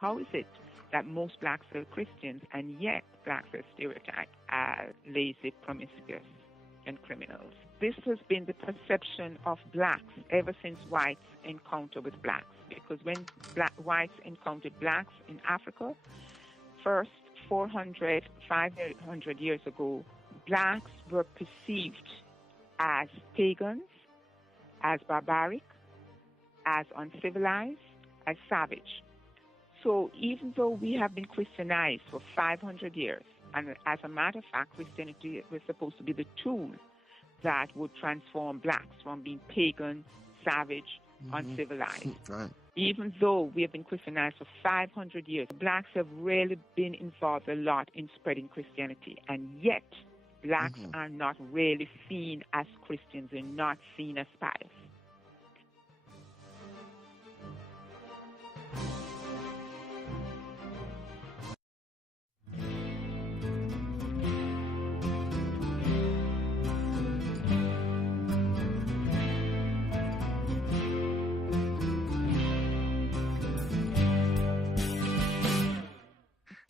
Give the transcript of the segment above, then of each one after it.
How is it that most blacks are Christians and yet blacks are stereotyped as lazy, promiscuous, and criminals? This has been the perception of blacks ever since whites encounter with blacks. Because when whites encountered blacks in Africa, first 400, 500 years ago, blacks were perceived as pagans, as barbaric, as uncivilized, as savage. So even though we have been Christianized for 500 years, and as a matter of fact, Christianity was supposed to be the tool that would transform blacks from being pagan, savage, uncivilized. Right. Even though we have been Christianized for 500 years, blacks have really been involved a lot in spreading Christianity, and yet blacks are not really seen as Christians. They're not seen as pious.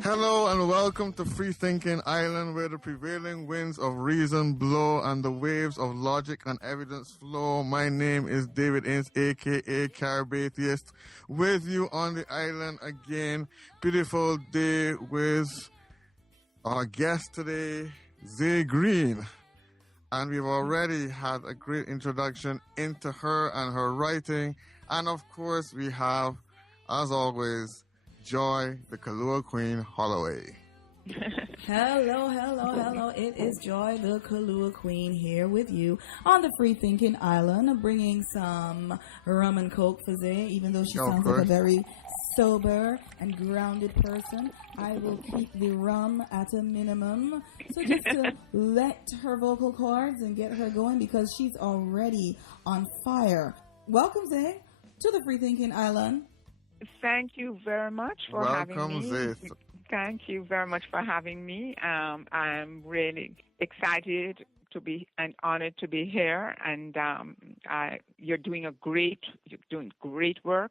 Hello and welcome to Freethinking Island, where the prevailing winds of reason blow and the waves of logic and evidence flow. My name is David Ince, aka Carabatheist, with you on the island again. Beautiful day with our guest today, Zay Green. And we've already had a great introduction into her and her writing. And of course, we have, as always, Joy, the Kahlua Queen Holloway. Hello. It is Joy, the Kahlua Queen, here with you on the Freethinking Island, bringing some rum and coke for Zay. Even though she sounds like a very sober and grounded person, I will keep the rum at a minimum. So just to let her vocal cords and get her going, because she's already on fire. Welcome, Zay, to the Freethinking Island. Thank you very much for having me. Zay. Thank you very much for having me. I'm really excited to be and honored to be here. And you're doing great work.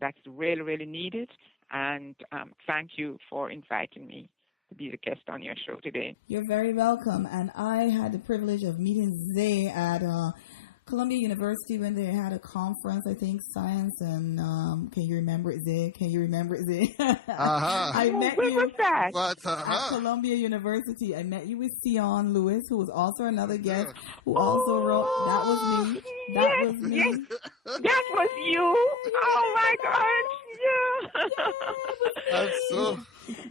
That's really, really needed. And thank you for inviting me to be the guest on your show today. You're very welcome. And I had the privilege of meeting Zay at Columbia University when they had a conference, I think, science and, can you remember it, Zay? I met you was that? At Columbia University. I met you with Sion Lewis, who was also another guest, who also wrote, that was me. That was me. Yes. That was you. Oh my gosh. Yeah. That's so.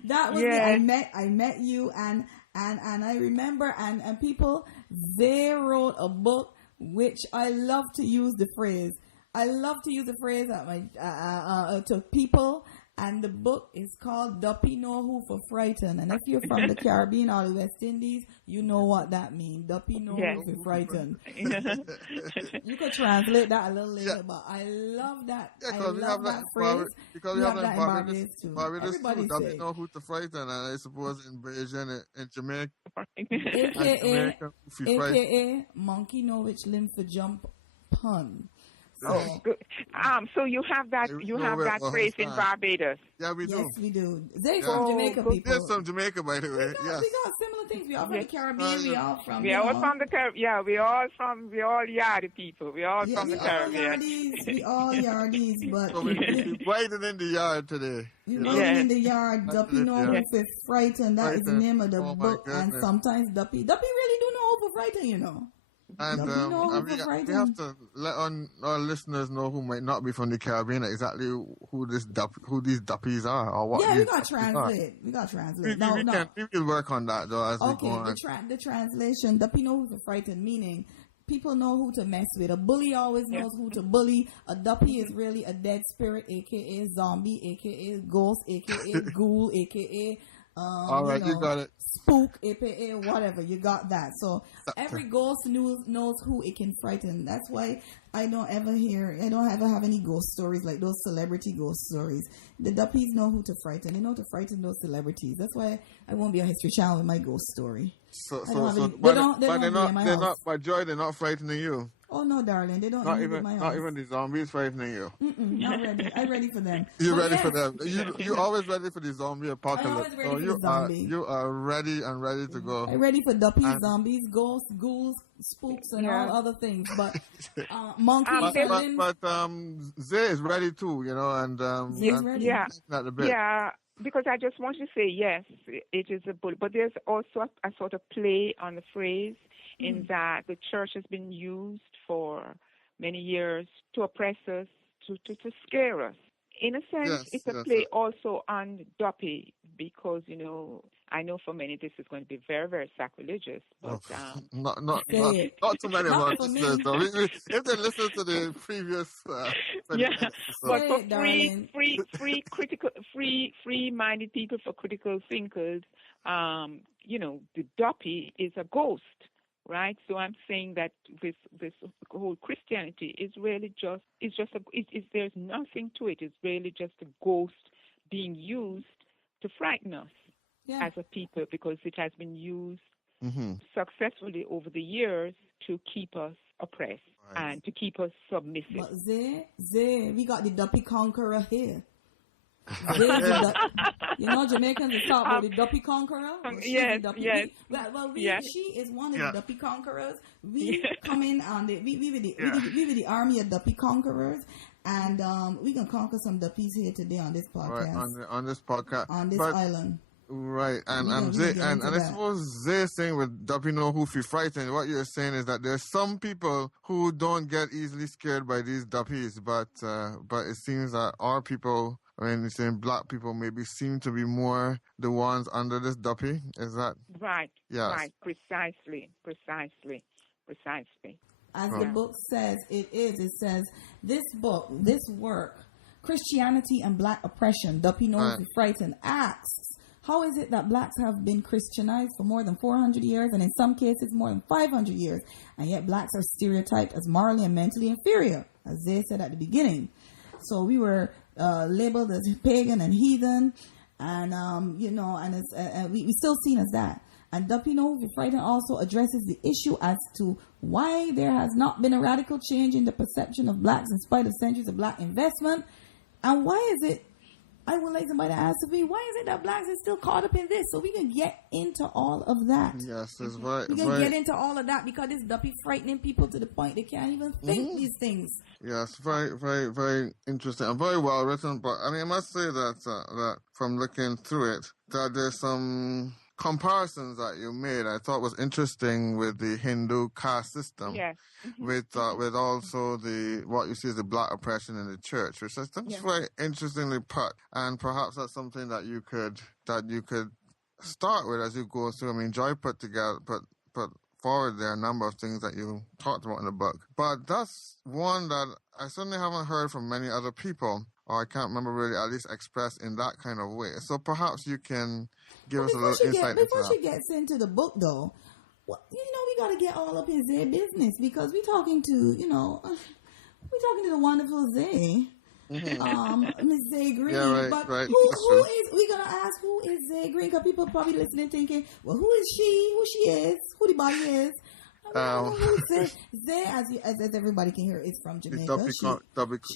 That was me. I met you and I remember and people, they wrote a book which I love to use the phrase. I love to use the phrase at my to people, and the book is called Duppy Know Who for Frighten. And if you're from the Caribbean or the West Indies, you know what that means. Duppy Know Who for Frighten. You could translate that a little later, but I love that. I love that phrase. Because we have that in Barbados too. Everybody say Duppy Know Who to Frighten, and I suppose in Bajan, in Jamaica, AKA Monkey Know Which Limb for Jump pun. Oh, good. So you have that. You have that phrase in Barbados. Yeah, we do. Yes, we do. They're from Jamaica, people. Yes, from Jamaica, by the way. We got similar things. We all from the Caribbean. We all from. We all from the Caribbean. Yeah, we all yardy people. We all from the Caribbean. We all yardies, but so we waiting in the yard today. We waiting in the yard. Duppy Know Who for Frighten. That is the name of the book. And sometimes Duppy really do know who for Frighten, you know. And we have to let our listeners know who might not be from the Caribbean exactly who these Duppies are or what. Yeah, we got to translate. We can work on that though as we go on. The translation. Duppy Know Who to Frighten, meaning people know who to mess with. A bully always knows who to bully. A Duppy is really a dead spirit, aka zombie, aka ghost, aka ghoul, aka. All right, you got it. Spook, aka whatever, you got that. So every ghost knows who it can frighten. That's why I don't ever have any ghost stories like those celebrity ghost stories. The Duppies know who to frighten. They know to frighten those celebrities. That's why I won't be on History Channel with my ghost story. But Joy, they're not frightening you. Oh no, darling, they don't inhabit my house. Not even the zombies frightening you. Not ready. I'm ready for them. You're ready for them. You always ready for the zombie apocalypse. I'm always ready for the zombie. You are ready and ready to go. I'm ready for Duppy, zombies, ghosts, ghouls, spooks, and all other things. But monkeys. But Zay is ready too, and Zay's ready. Yeah. Because I just want to say, yes, it is a bully. But there's also a sort of play on the phrase in that the church has been used for many years to oppress us, to scare us. In a sense, it's a play also on Duppy because, I know for many this is going to be very, very sacrilegious. But not too many of us listeners, though. If they listen to the previous but for free-minded people, for critical thinkers, the Duppy is a ghost, right? So I'm saying that this whole Christianity is really there's nothing to it. It's really just a ghost being used to frighten us as a people, because it has been used successfully over the years to keep us oppressed and to keep us submissive. But Zay, we got the Duppy conqueror here. Jamaicans talk about the Duppy conqueror. Yes. She is one of the Duppy conquerors. We come in on we were the army of Duppy conquerors, and we can conquer some Duppies here today on this podcast. On this podcast. On this island. Right, and I suppose Zay saying with Duppy know who fi frightened, what you're saying is that there's some people who don't get easily scared by these Duppies, but it seems that our people, you're saying black people, maybe seem to be more the ones under this Duppy. Is that right? Yes. Right, precisely. As the book says, it says this work, Christianity and Black Oppression, Duppy knows who Frighten, asks, how is it that blacks have been Christianized for more than 400 years and in some cases more than 500 years, and yet blacks are stereotyped as morally and mentally inferior, as they said at the beginning? So we were labeled as pagan and heathen, and we still seen as that. And Duppy knows who Frighten also addresses the issue as to why there has not been a radical change in the perception of blacks in spite of centuries of black investment. And why is it, I would like somebody to ask me, why is it that blacks is still caught up in this? So we can get into all of that. Yes, that's right. We can get into all of that because this Duppy frightening people to the point they can't even think these things. Yes, very, very, very interesting and very well written. But I must say that from looking through it, that there's some comparisons that you made I thought was interesting with the Hindu caste system, with also what you see as the black oppression in the church, which I think is very interestingly put, and perhaps that's something that you could start with as you go through. Joy put forward there a number of things that you talked about in the book, but that's one that I certainly haven't heard from many other people, or I can't remember really at least expressed in that kind of way. So perhaps you can give us a little insight into that. Before she gets into the book, though, we got to get all up in Zay business, because we're talking to the wonderful Zay, Miss Zay Green. Yeah, but right. Who is, we're going to ask, who is Zay Green? Because people probably listening thinking, well, who is she? Who she is? Who the body is? Zay, as everybody can hear, is from Jamaica.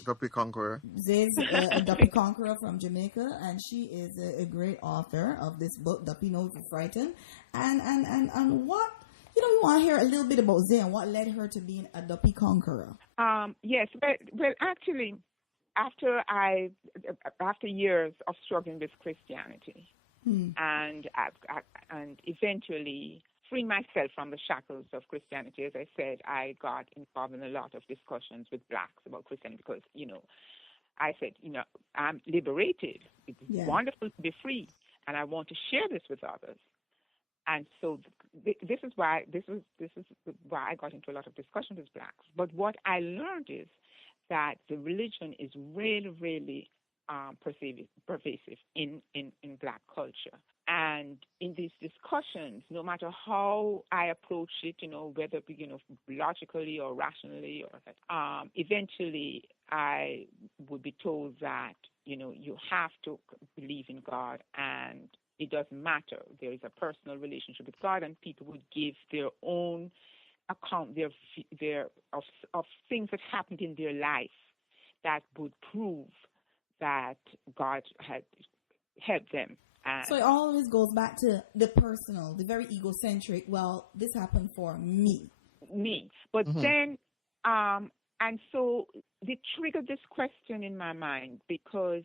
Duppy Conqueror. Zay's a Duppy Conqueror from Jamaica, and she is a great author of this book, Duppy Knows Who Frighten. And what, we want to hear a little bit about Zay and what led her to being a Duppy Conqueror. Yes, well, actually, after years of struggling with Christianity, and eventually freeing myself from the shackles of Christianity, as I said, I got involved in a lot of discussions with blacks about Christianity because, I said, I'm liberated. It's wonderful to be free, and I want to share this with others. And so this is why I got into a lot of discussions with blacks. But what I learned is that the religion is really, really pervasive in black culture. And in these discussions, no matter how I approach it, whether logically or rationally, or eventually I would be told that you have to believe in God, and it doesn't matter. There is a personal relationship with God, and people would give their own account of things that happened in their life that would prove that God had helped them. So it always goes back to the personal, the very egocentric. Well, this happened for me. But then, and so they triggered this question in my mind because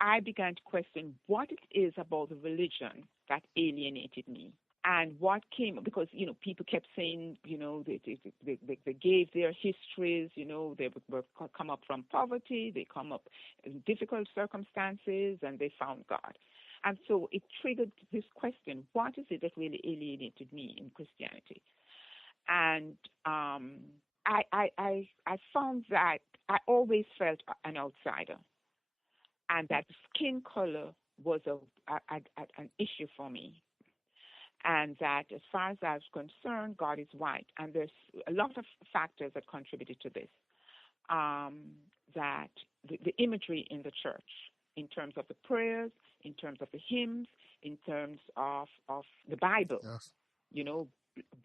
I began to question what it is about the religion that alienated me. And what came, because, people kept saying, they gave their histories, they were come up from poverty, they come up in difficult circumstances, and they found God. And so it triggered this question, what is it that really alienated me in Christianity? And I found that I always felt an outsider, and that skin color was an issue for me. And that as far as I was concerned, God is white. And there's a lot of factors that contributed to this. That the imagery in the church, in terms of the prayers, in terms of the hymns, in terms of the Bible. Yes.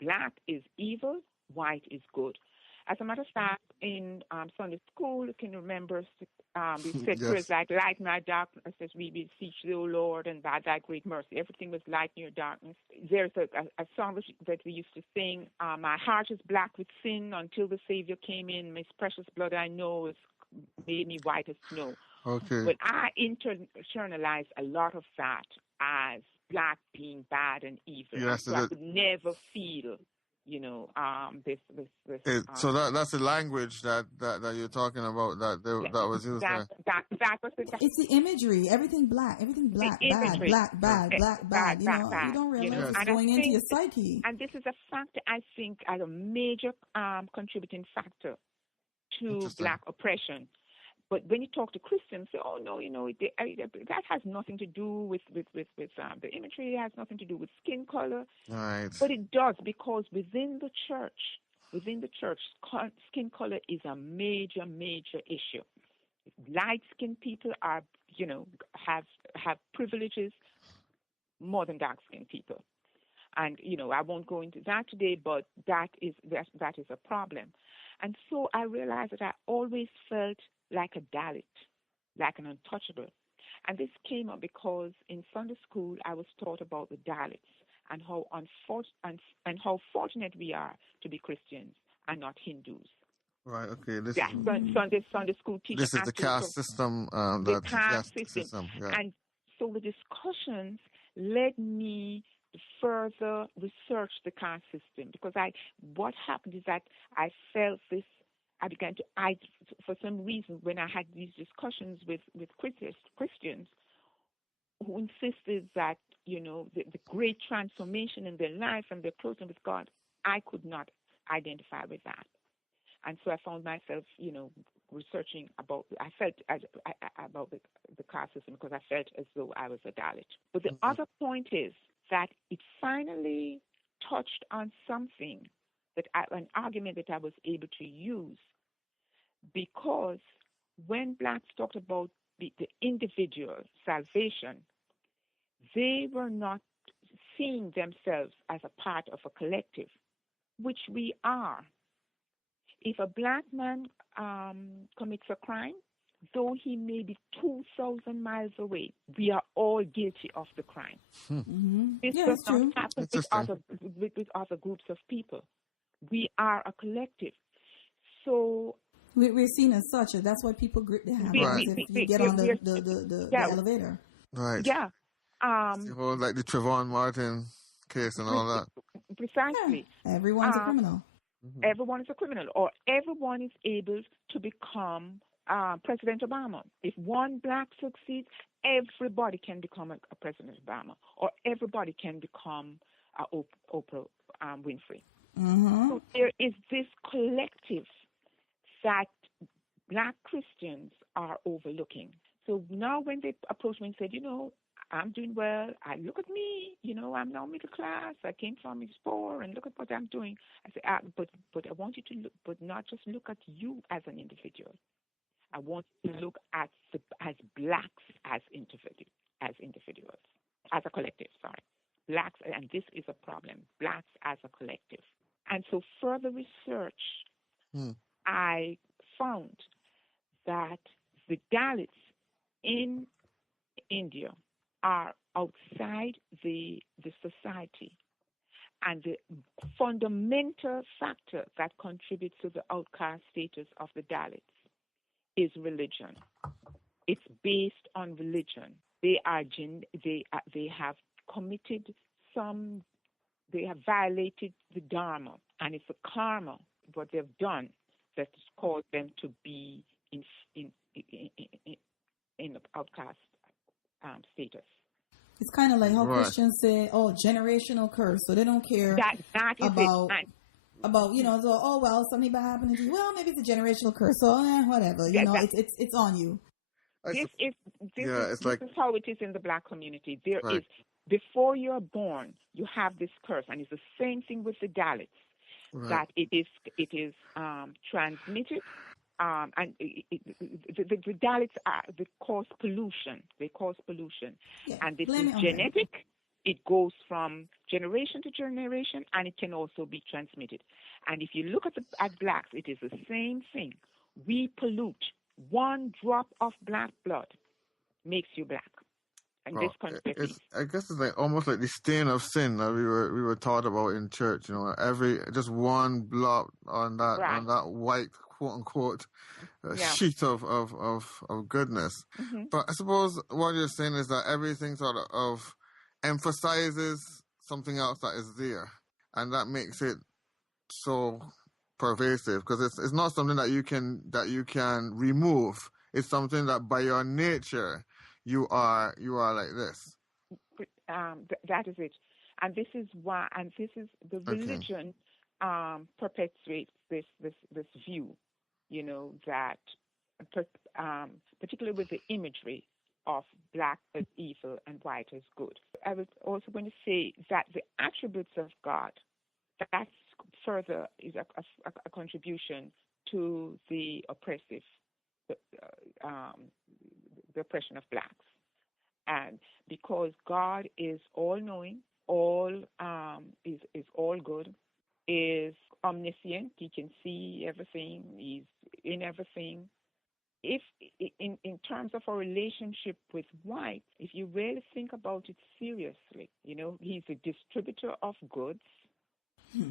Black is evil, white is good. As a matter of fact, in Sunday school, you can remember we said prayers like, light my darkness as we beseech thee, O Lord, and by thy great mercy. Everything was light in your darkness. There's a song that we used to sing, my heart is black with sin until the Savior came in. His precious blood I know has made me white as snow. Okay. But I internalized a lot of that as black being bad and evil. Yes, so I could never feel this. So that's the language that you're talking about that was used there. It's the imagery. Everything black, bad. You don't realize it's going into your psyche. And this is a factor, I think, as a major contributing factor to black oppression. But when you talk to Christians, say, oh, no, that has nothing to do with the imagery. It has nothing to do with skin color. Right. But it does, because within the church, skin color is a major, major issue. Light-skinned people are, have privileges more than dark-skinned people. And, I won't go into that today, but that is a problem. And so I realized that I always felt like a Dalit, like an untouchable. And this came up because in Sunday school I was taught about the Dalits and how fortunate we are to be Christians and not Hindus. Right. Okay. Sunday school teacher. This is the caste system. The caste system. Yeah. And so the discussions led me to further research the caste system, because what happened is that I felt this. I began to, for some reason, when I had these discussions with Christians who insisted that, the great transformation in their life and their closeness with God, I could not identify with that. And so I found myself, researching about the caste system, because I felt as though I was a Dalit. But the other point is that it finally touched on something an argument that I was able to use, because when blacks talked about the individual salvation, they were not seeing themselves as a part of a collective, which we are. If a black man commits a crime, though he may be 2,000 miles away, we are all guilty of the crime. Mm-hmm. This does not happen with other groups of people. We are a collective. So we're seen as such. That's why people grip their hands if you get on the elevator. Right. Yeah. Like the Trayvon Martin case and all that. Precisely. Yeah. Everyone's a criminal. Mm-hmm. Everyone is a criminal, or everyone is able to become President Obama. If one black succeeds, everybody can become a President Obama, or everybody can become Oprah Winfrey. Mm-hmm. So there is this collective that black Christians are overlooking. So now when they approach me and said, I'm doing well, I look at me, I'm now middle class, I came from poor, and look at what I'm doing. I say, but I want you to look, but not just look at you as an individual. I want you to look at as blacks as individuals, as a collective, sorry. Blacks, and this is a problem, blacks as a collective. And so further research, I found that the Dalits in India are outside the society. And the fundamental factor that contributes to the outcast status of the Dalits is religion. It's based on religion. They have committed they have violated the Dharma, and it's a karma what they've done that's caused them to be in the outcast status. It's kind of like how Christians say, "Oh, generational curse," so they don't care about So, oh well, something bad happened to you. Well, maybe it's a generational curse, so whatever. It's on you. This is how it is in the Black community. There is, before you're born, you have this curse, and it's the same thing with the Dalits. That it is transmitted. And the Dalits they cause pollution. And this is genetic. It goes from generation to generation, and it can also be transmitted. And if you look at blacks, it is the same thing. We pollute. One drop of black blood makes you black. And this concept I guess it's like almost like the stain of sin that we were taught about in church. Just one blot on that white quote unquote sheet of goodness. Mm-hmm. But I suppose what you're saying is that everything sort of emphasizes something else that is there, and that makes it so pervasive, because it's not something that you can remove. It's something that by your nature you are like this. That is it, and this is why, and this is the religion perpetuates this view, that particularly with the imagery of black as evil and white as good. I was also going to say that the attributes of God, that's further is a contribution to the oppression of blacks. And because God is all-knowing, is all good, is omniscient, he can see everything, he's in everything. If in terms of our relationship with white, if you really think about it seriously, he's a distributor of goods,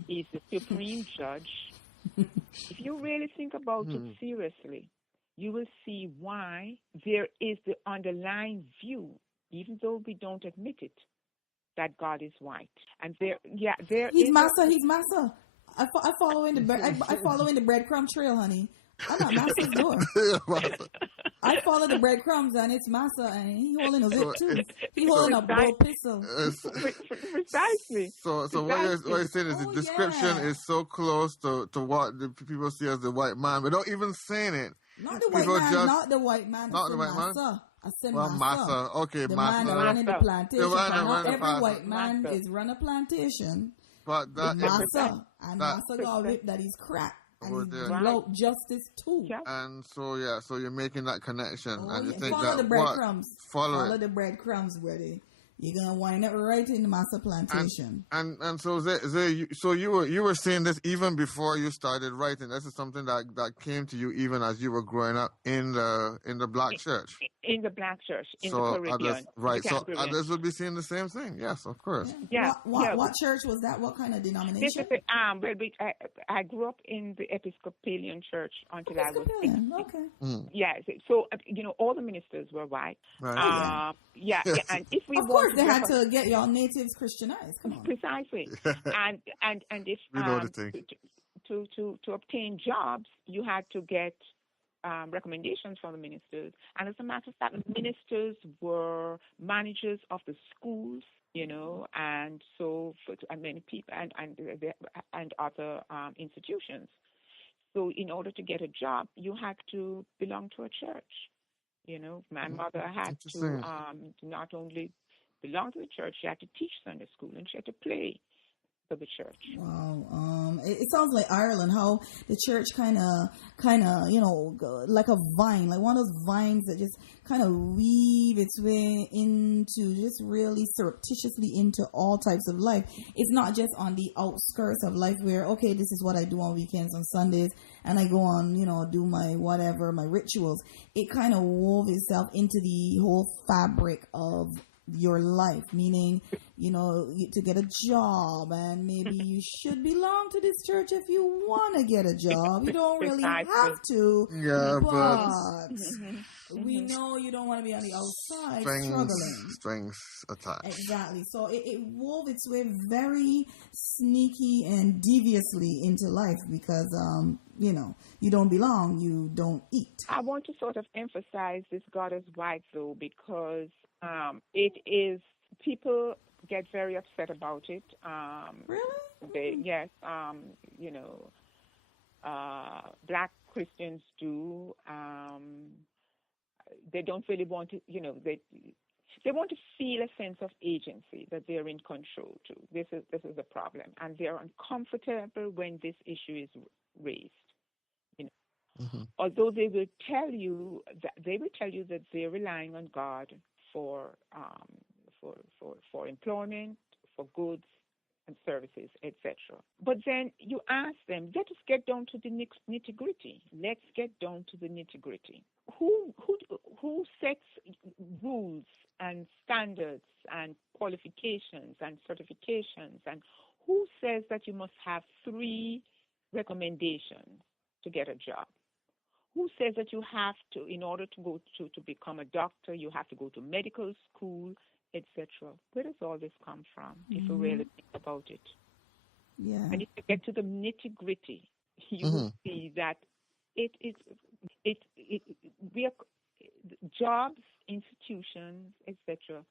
he's the supreme judge. If you really think about it seriously, you will see why there is the underlying view, even though we don't admit it, that God is white. And He's massa. I follow in the breadcrumb trail, honey. I'm at Massa's door. I follow the breadcrumbs, and it's Massa, and he holding a zip too. He holding a blow pistol. Precisely. So what you're saying is the description is so close to what the people see as the white man, without even saying it. Not the white man. Not the white man. I said Massa. Okay, the Massa. man that running the plantation. Not every white man is run a plantation. But that Massa Massa got whipped that he's cracked. And he's below justice too. Yeah. And so you're making that connection, and you think follow that the breadcrumbs. Follow the breadcrumbs, buddy. You're gonna wind up right in the Massa plantation. And so Zay, so you were saying this even before you started writing. This is something that came to you even as you were growing up in the black church. In the black church, in the Caribbean. So others would be saying the same thing. Yes, of course. Yeah. What church was that? What kind of denomination? This is I grew up in the Episcopalian church until I was 6. Okay. Mm. Yeah. So all the ministers were white. Right. And if we of course they had to get your natives Christianized. Come on. Precisely. and if to obtain jobs, you had to get recommendations from the ministers. And as a matter of fact, ministers were managers of the schools, and so and many people and other institutions. So in order to get a job, you had to belong to a church. My mother had to not only belong to the church, she had to teach Sunday school, and she had to play for the church. Wow. It sounds like Ireland, how the church kind of, like a vine, like one of those vines that just kind of weave its way into, just really surreptitiously into all types of life. It's not just on the outskirts of life where, okay, this is what I do on weekends, on Sundays, and I go on, do my whatever, my rituals. It kind of wove itself into the whole fabric of your life, meaning, to get a job, and maybe you should belong to this church if you want to get a job. You don't really have to. Yeah, but we know you don't want to be on the outside struggling. Strings attached. Exactly. So it wove its way very sneaky and deviously into life because, you don't belong, you don't eat. I want to sort of emphasize this God is white, though, because it is, people get very upset about it. Really? Yes. Black Christians do. They don't really want to, they want to feel a sense of agency, that they're in control too. This is a problem, and they're uncomfortable when this issue is raised. Although they will tell you that they're relying on God for employment, for goods and services, etc. But then you ask them, let us get down to the nitty gritty. Let's get down to the nitty gritty. Who sets rules and standards and qualifications and certifications, and who says that you must have 3 recommendations to get a job? Who says that you have to, in order to go to become a doctor, you have to go to medical school, etc.? Where does all this come from, if you really think about it? Yeah. And if you get to the nitty gritty, you will see that we are jobs, institutions, etc.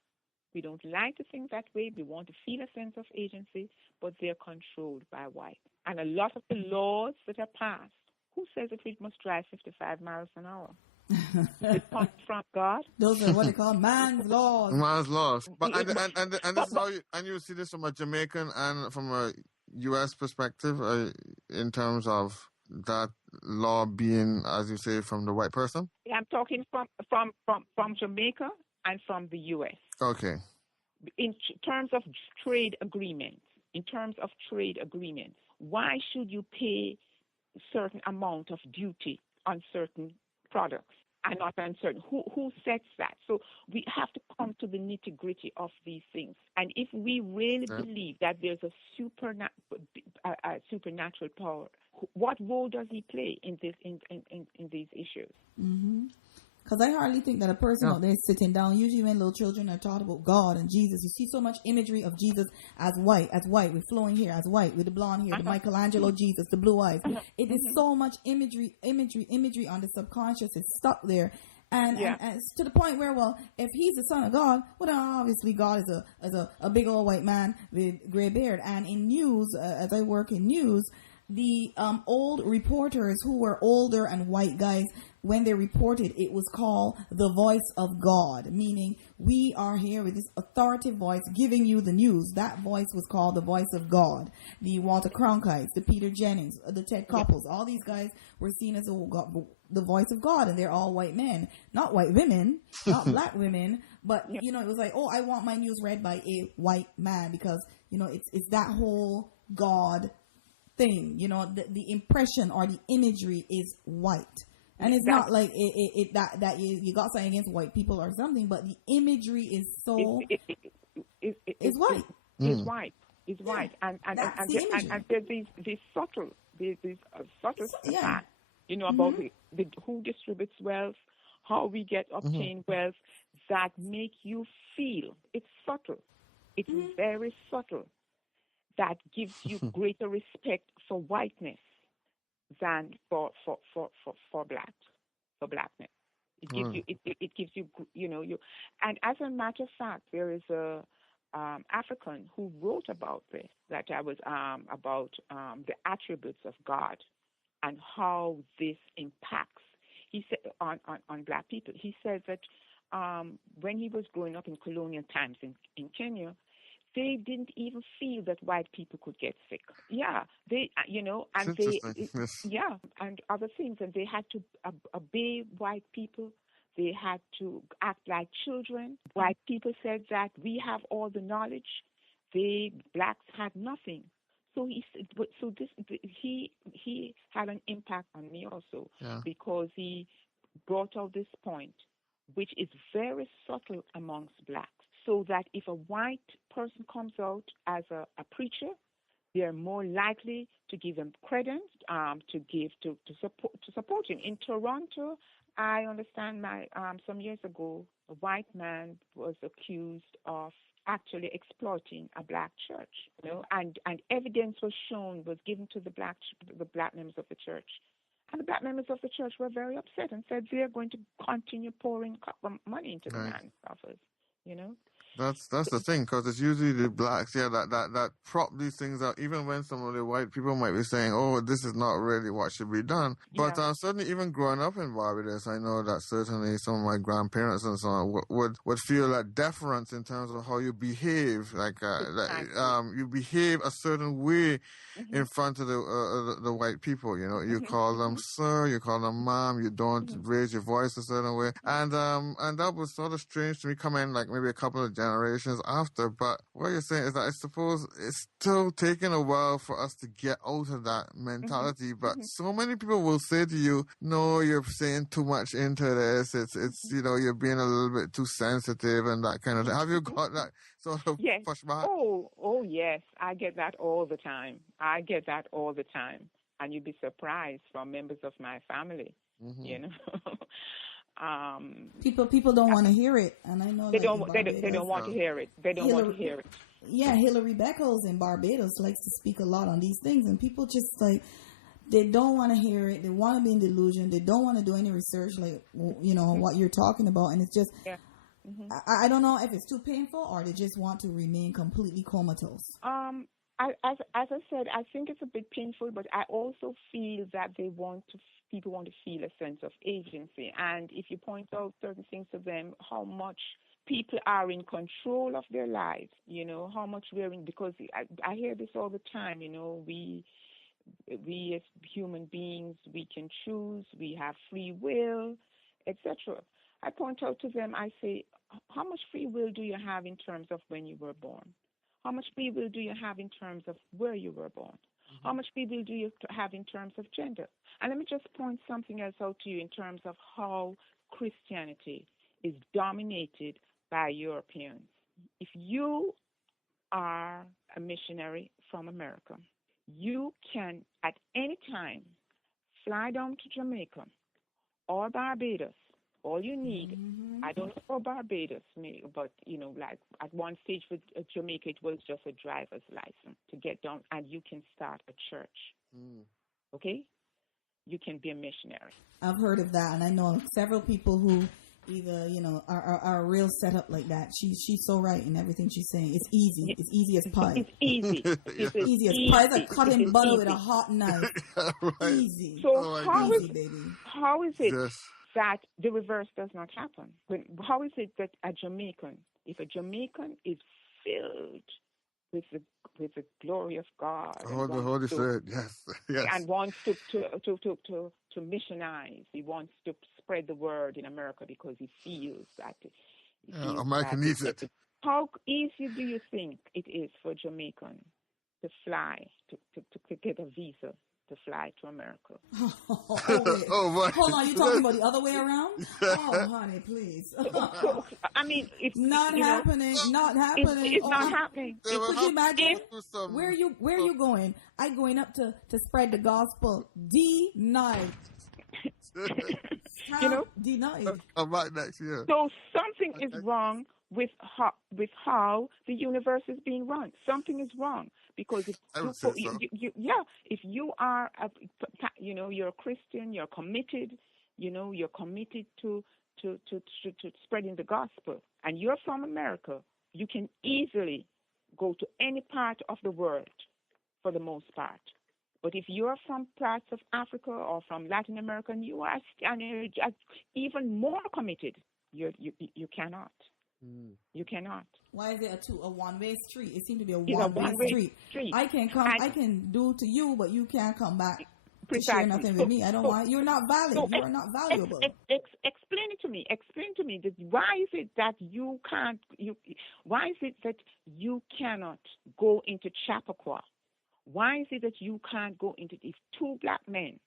We don't like to think that way. We want to feel a sense of agency, but they're controlled by white. And a lot of the laws that are passed, who says that we must drive 55 miles an hour? It comes from God. Those are what they call man's laws. Man's laws. But and this is how you see this from a Jamaican and from a U.S. perspective, in terms of that law being, as you say, from the white person. I'm talking from Jamaica and from the U.S. Okay. In terms of trade agreements, why should you pay certain amount of duty on certain products and not on certain? Who sets that? So we have to come to the nitty gritty of these things. And if we really believe that there's a supernatural power, what role does he play in this in these issues? Because I hardly think that a person out there is sitting down. Usually when little children are taught about God and Jesus, you see so much imagery of Jesus as white, with flowing hair, as white, with the blonde hair, the Michelangelo Jesus, the blue eyes. It is so much imagery on the subconscious. It's stuck there. And it's to the point where, well, if he's the son of God, well, then obviously God is a big old white man with gray beard. And in news, as I work in news, the old reporters who were older and white guys, when they reported, it was called the voice of God, meaning we are here with this authoritative voice giving you the news. That voice was called the voice of God. The Walter Cronkites, the Peter Jennings, the Ted Koppels, all these guys were seen as the voice of God, and they're all white men, not white women, not black women, but, it was like, I want my news read by a white man because, it's that whole God thing, the impression or the imagery is white. And it's not like that you got something against white people or something, but the imagery is so it's white. It's white. It's white. And there's these subtle facts, about who distributes wealth, how we obtain wealth, that make you feel. It's subtle. It's very subtle. That gives you greater respect for whiteness than for blackness. It gives you it gives you you. And as a matter of fact, there is a African who wrote about this, that I was about the attributes of God and how this impacts. He said on black people. He says that when he was growing up in colonial times in Kenya, they didn't even feel that white people could get sick. Yeah, they, and and other things, and they had to obey white people They had to act like children. White people said that we have all the knowledge. Blacks had nothing. So he had an impact on me also, because he brought out this point, which is very subtle amongst blacks, so that if a white person comes out as a preacher, they're more likely to give him credence, to support him. In Toronto, I understand some years ago, a white man was accused of actually exploiting a black church, and evidence was given to the black members of the church. And the black members of the church were very upset and said they're going to continue pouring money into the man's coffers, That's the thing, because it's usually the blacks, that prop these things out, even when some of the white people might be saying, oh, this is not really what should be done. But certainly even growing up in Barbados, I know that certainly some of my grandparents and so on would feel that deference in terms of how you behave, you behave a certain way in front of the white people, you call them sir, you call them mom, you don't raise your voice a certain way. And that was sort of strange to me coming like maybe a couple of generations after. But what you're saying is that I suppose it's still taking a while for us to get out of that mentality. But so many people will say to you, no, you're saying too much into this. It's you're being a little bit too sensitive and that kind of thing. Have you got that sort of pushback? Oh, yes. I get that all the time. And you'd be surprised from members of my family, People don't want to hear it, and I know they don't want to hear it. They don't want to hear it. Yeah, Hillary Beckles in Barbados likes to speak a lot on these things, and people just they don't want to hear it. They want to be in delusion. They don't want to do any research, what you're talking about, and it's just. Yeah. I don't know if it's too painful or they just want to remain completely comatose. As I said, I think it's a bit painful, but I also feel that people want to feel a sense of agency. And if you point out certain things to them, how much people are in control of their lives, how much we're in, because I hear this all the time, we as human beings, we can choose, we have free will, etc. I point out to them, I say, how much free will do you have in terms of when you were born? How much free will do you have in terms of where you were born? How much free will do you have in terms of gender? And let me just point something else out to you in terms of how Christianity is dominated by Europeans. If you are a missionary from America, you can at any time fly down to Jamaica or Barbados. All you need, I don't know for Barbados, but, like at one stage with Jamaica, it was just a driver's license to get down, and you can start a church. Okay? You can be a missionary. I've heard of that, and I know several people who either, are real set up like that. She's so right in everything she's saying. It's easy. It's easy as pie. It's easy. It's easy as pie. It's like cutting butter with a hot knife. Right. Easy. So baby. How is it that the reverse does not happen? How is it that if a Jamaican is filled with the glory of God, the Holy Spirit, yes, and wants to missionize, he wants to spread the word in America because he feels that America needs it. How easy do you think it is for Jamaican to fly to get a visa to fly to America? Hold on, you talking about the other way around? Oh, honey, please. I mean, it's not happening. Not happening. It's not happening. Could you imagine where you going? I going up to spread the gospel. Denied. Denied. I'm right next year. So something is wrong with how the universe is being run. Something is wrong. Because if you are, you're a Christian, you're committed, you're committed to spreading the gospel, and you're from America, you can easily go to any part of the world for the most part. But if you're from parts of Africa or from Latin America, and you are even more committed, you cannot. You cannot. Why is it a one-way street? It seems to be a one-way street. I can come. I can do to you, but you can't come back to share nothing with me. I don't want. You're not valid. You are not valuable. Explain it to explain to me that why is it that why is it that you cannot go into Chappaqua? Why is it that you can't go into, if two black men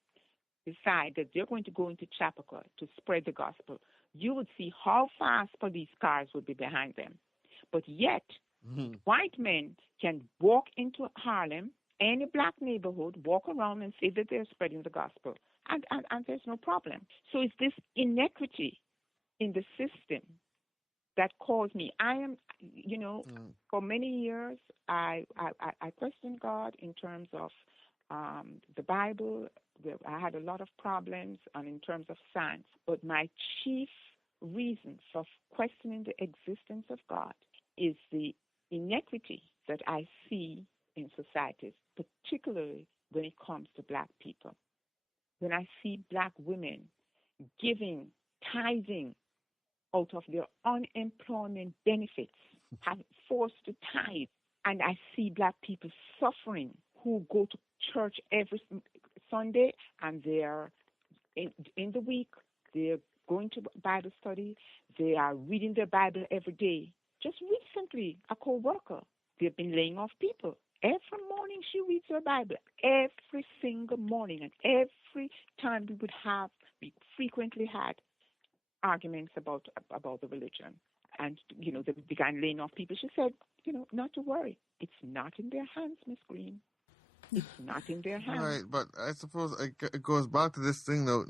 decide that they're going to go into Chappaqua to spread the gospel, you would see how fast police cars would be behind them. But yet, white men can walk into Harlem, any black neighborhood, walk around and say that they're spreading the gospel, and there's no problem. So it's this inequity in the system that caused me. I am, for many years, I questioned God in terms of the Bible. I had a lot of problems, and in terms of science. But my chief reason for questioning the existence of God is the inequity that I see in societies, particularly when it comes to black people. When I see black women giving, tithing out of their unemployment benefits, forced to tithe, and I see black people suffering who go to church every Sunday, and they're in the week, they're going to Bible study, they are reading their Bible every day. Just recently, a co-worker, they've been laying off people. Every morning she reads her Bible, every single morning, and every time we frequently had arguments about the religion. And, they began laying off people. She said, not to worry. It's not in their hands, Miss Green. It's not in their hands. Right, but I suppose it goes back to this thing, though,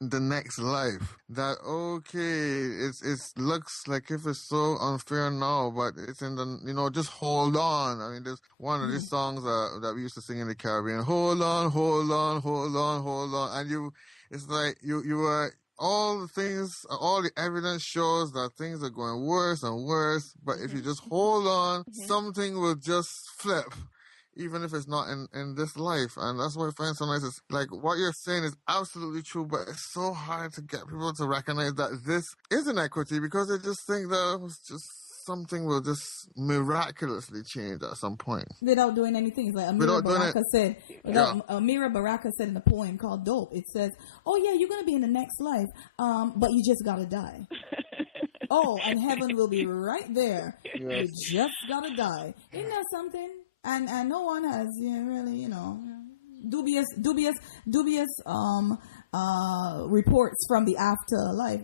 the next life. That, okay, it looks like if it's so unfair now, but it's in the, just hold on. I mean, there's one of these songs that we used to sing in the Caribbean. Hold on, hold on, hold on, hold on. And it's like you are, all the evidence shows that things are going worse and worse, but if you just hold on, something will just flip, even if it's not in this life. And that's why I find so nice. It's like what you're saying is absolutely true, but it's so hard to get people to recognize that this is inequity, because they just think that it was just something will just miraculously change at some point. Without doing anything. It's like Amira Baraka said in a poem called Dope. It says, oh yeah, you're going to be in the next life, but you just got to die. Oh, and heaven will be right there. Yes. You just got to die. Isn't that something? And no one has really, dubious reports from the afterlife.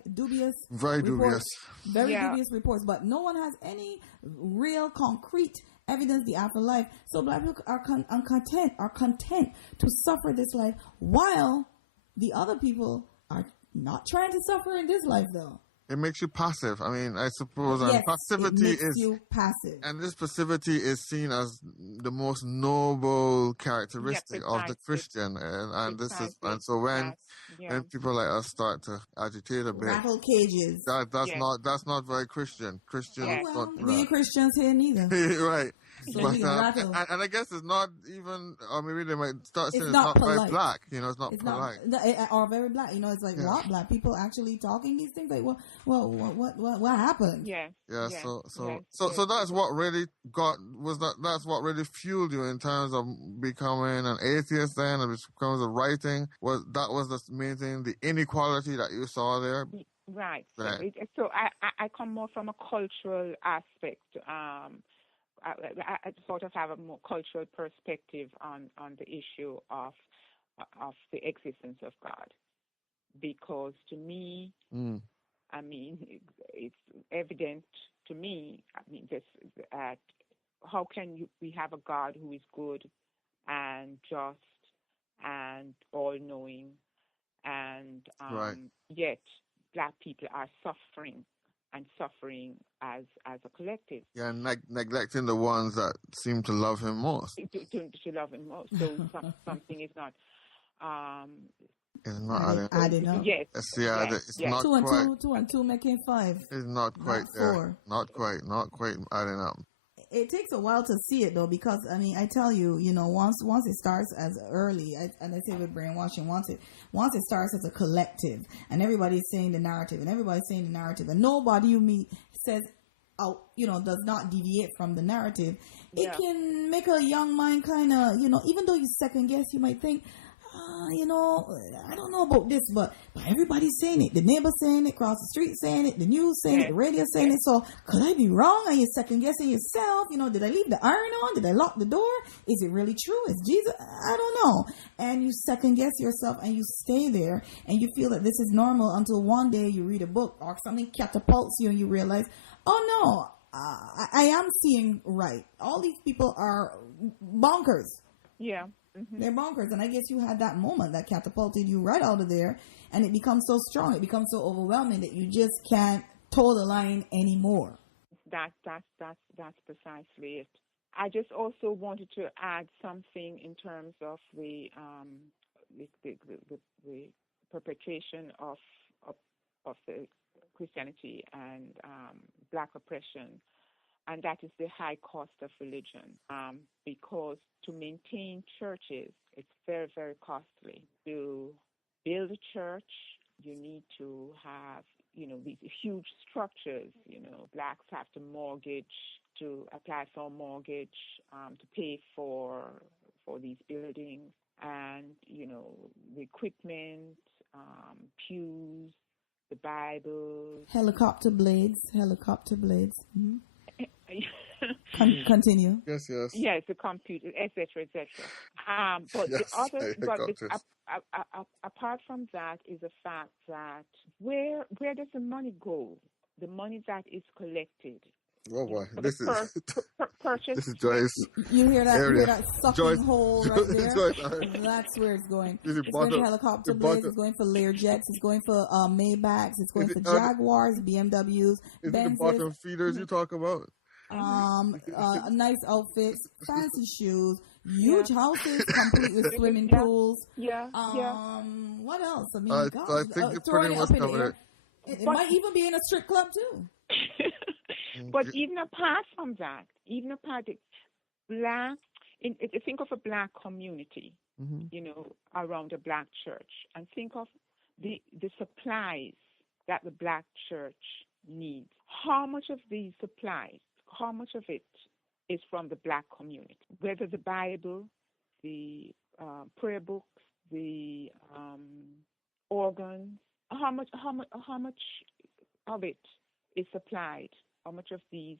Very dubious reports, but no one has any real concrete evidence the afterlife. So black people are content to suffer this life, while the other people are not trying to suffer in this life, though. It makes you passive. I mean, I suppose, yes, and passivity it makes you passive. And this passivity is seen as the most noble characteristic of the Christian, and this is, and so when people like us start to agitate a bit, rattle cages. That's not very Christian. We ain't Christians here neither. Right. So but, and I guess it's not even, or maybe they might start saying it's not very black. It's not polite. Or very black. It's like, what? Black people actually talking these things? Like, what happened? Yeah. So that's what really that's what really fueled you in terms of becoming an atheist then, and becomes of writing. That was the main thing, the inequality that you saw there? Right. So I come more from a cultural aspect. I sort of have a more cultural perspective on the issue of the existence of God, because to me, I mean, it's evident to me. I mean, how can we have a God who is good and just and all-knowing, and yet black people are suffering as a collective. Yeah, neglecting the ones that seem to love him most. To love him most. So something is not. It's not adding up. Yes. It's not two and quite. Two and two making 5. It's not quite there. Not quite adding up. It takes a while to see it though, because I mean, I tell you, once it starts as early, and I say with brainwashing, once it starts as a collective, and everybody's saying the narrative, and nobody you meet says, does not deviate from the narrative. It can make a young mind kind of, even though you second guess, you might think, I don't know about this, but everybody's saying it. The neighbor's saying it, across the street saying it, the news saying it, the radio saying it. So could I be wrong? Are you second guessing yourself? Did I leave the iron on? Did I lock the door? Is it really true? Is Jesus? I don't know. And you second guess yourself and you stay there and you feel that this is normal until one day you read a book or something catapults you and you realize, oh no, I am seeing right. All these people are bonkers. Yeah. Mm-hmm. They're bonkers. And I guess you had that moment that catapulted you right out of there. And it becomes so strong. It becomes so overwhelming that you just can't toe the line anymore. That's precisely it. I just also wanted to add something in terms of the perpetration of the Christianity and black oppression, and that is the high cost of religion. Because to maintain churches, it's very, very costly. To build a church, you need to have, these huge structures. Blacks have to apply for a mortgage, to pay for these buildings, and, the equipment, pews, the Bible. Helicopter blades. Mm-hmm. Continue. Yes. Yes, the computer, etc., etc. But yes, apart from that is the fact that where does the money go? The money that is collected. Oh boy, this is Joyce. You hear that? Area. You hear that sucking Joyce, hole right there? Joyce, That's where it's going. It's going for helicopter blades. It's going for Learjets. It's going for Maybachs. It's going for Jaguars, BMWs, Is it Benzes. the bottom feeders you talk about? Nice outfits, fancy shoes, huge houses, complete with swimming pools. What else? I mean, I think it's pretty much covered. It might even be in a strip club too. But even apart from that, if you think of a black community, around a black church, and think of the supplies that the black church needs. How much of these supplies, how much of it is from the black community? Whether the Bible, the prayer books, the organs, how much of it is supplied? How much of these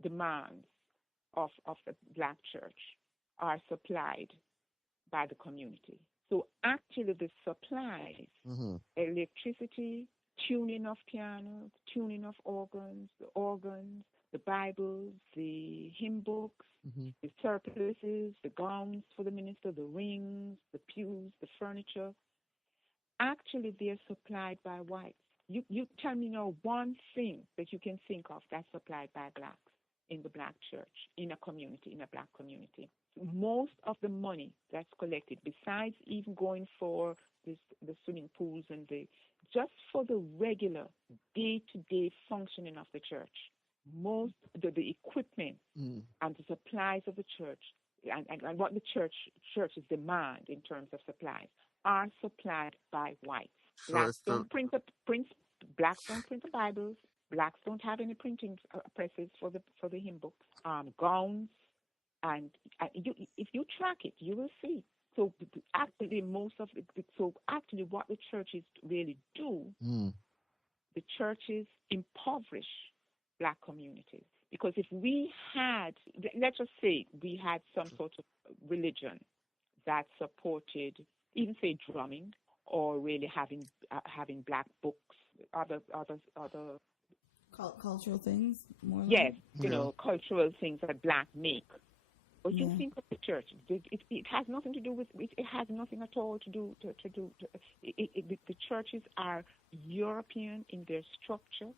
demands of the black church are supplied by the community? So actually the supplies, electricity, tuning of pianos, tuning of organs, the Bibles, the hymn books, the surplices, the gowns for the minister, the rings, the pews, the furniture, actually they're supplied by whites. You tell me now one thing that you can think of that's supplied by blacks in the black church, in a black community. Most of the money that's collected, besides even going for the swimming pools and just for the regular day-to-day functioning of the church, most the equipment and the supplies of the church and what the churches demand in terms of supplies are supplied by whites. Blacks don't print the Bibles. Blacks don't have any printing presses for the hymn books, gowns, and if you track it, you will see. So actually, what the churches really do, the churches impoverish black communities. Because if we had, let's just say, we had some sort of religion that supported, even say, drumming, or really having black books, other cultural things, more. Yes, cultural things that black make. But you think of the church; it has nothing to do with. It has nothing at all to do. The churches are European in their structure.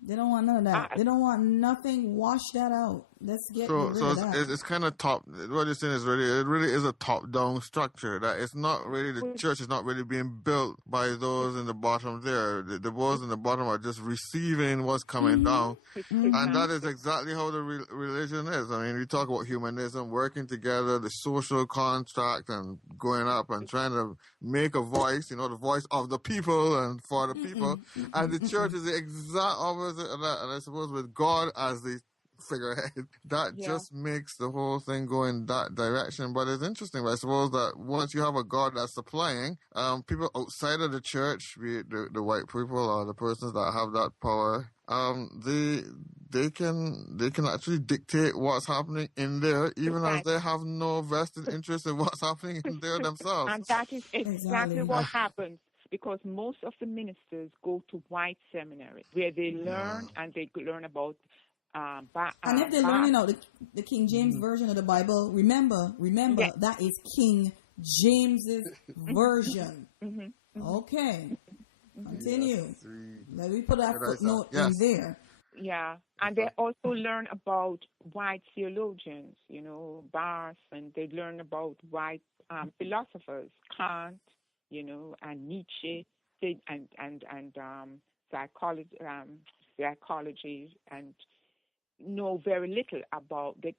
They don't want none of that. They don't want nothing. Wash that out. Let's get rid of that. It's kind of top. What you're saying is it really is a top-down structure. That it's not really, the church is not really being built by those in the bottom there. The those in the bottom are just receiving what's coming down. And that is exactly how the religion is. I mean, we talk about humanism, working together, the social contract, and going up and trying to make a voice, the voice of the people and for the people. And the church is the exact opposite of that. And I suppose with God as the figurehead. That Yeah. just makes the whole thing go in that direction. But it's interesting, I suppose, that once you have a God that's supplying, people outside of the church, be it the white people or the persons that have that power, they can actually dictate what's happening in there, even as they have no vested interest in what's happening in there themselves. And that is exactly what happens, because most of the ministers go to white seminary where they learn and they learn about and if they're learning out the King James version of the Bible, remember that is King James's version. Okay, continue. Let me put that footnote in there. Yeah, and they also learn about white theologians, Barth, and they learn about white philosophers, Kant, and Nietzsche, and psychology, and know very little about they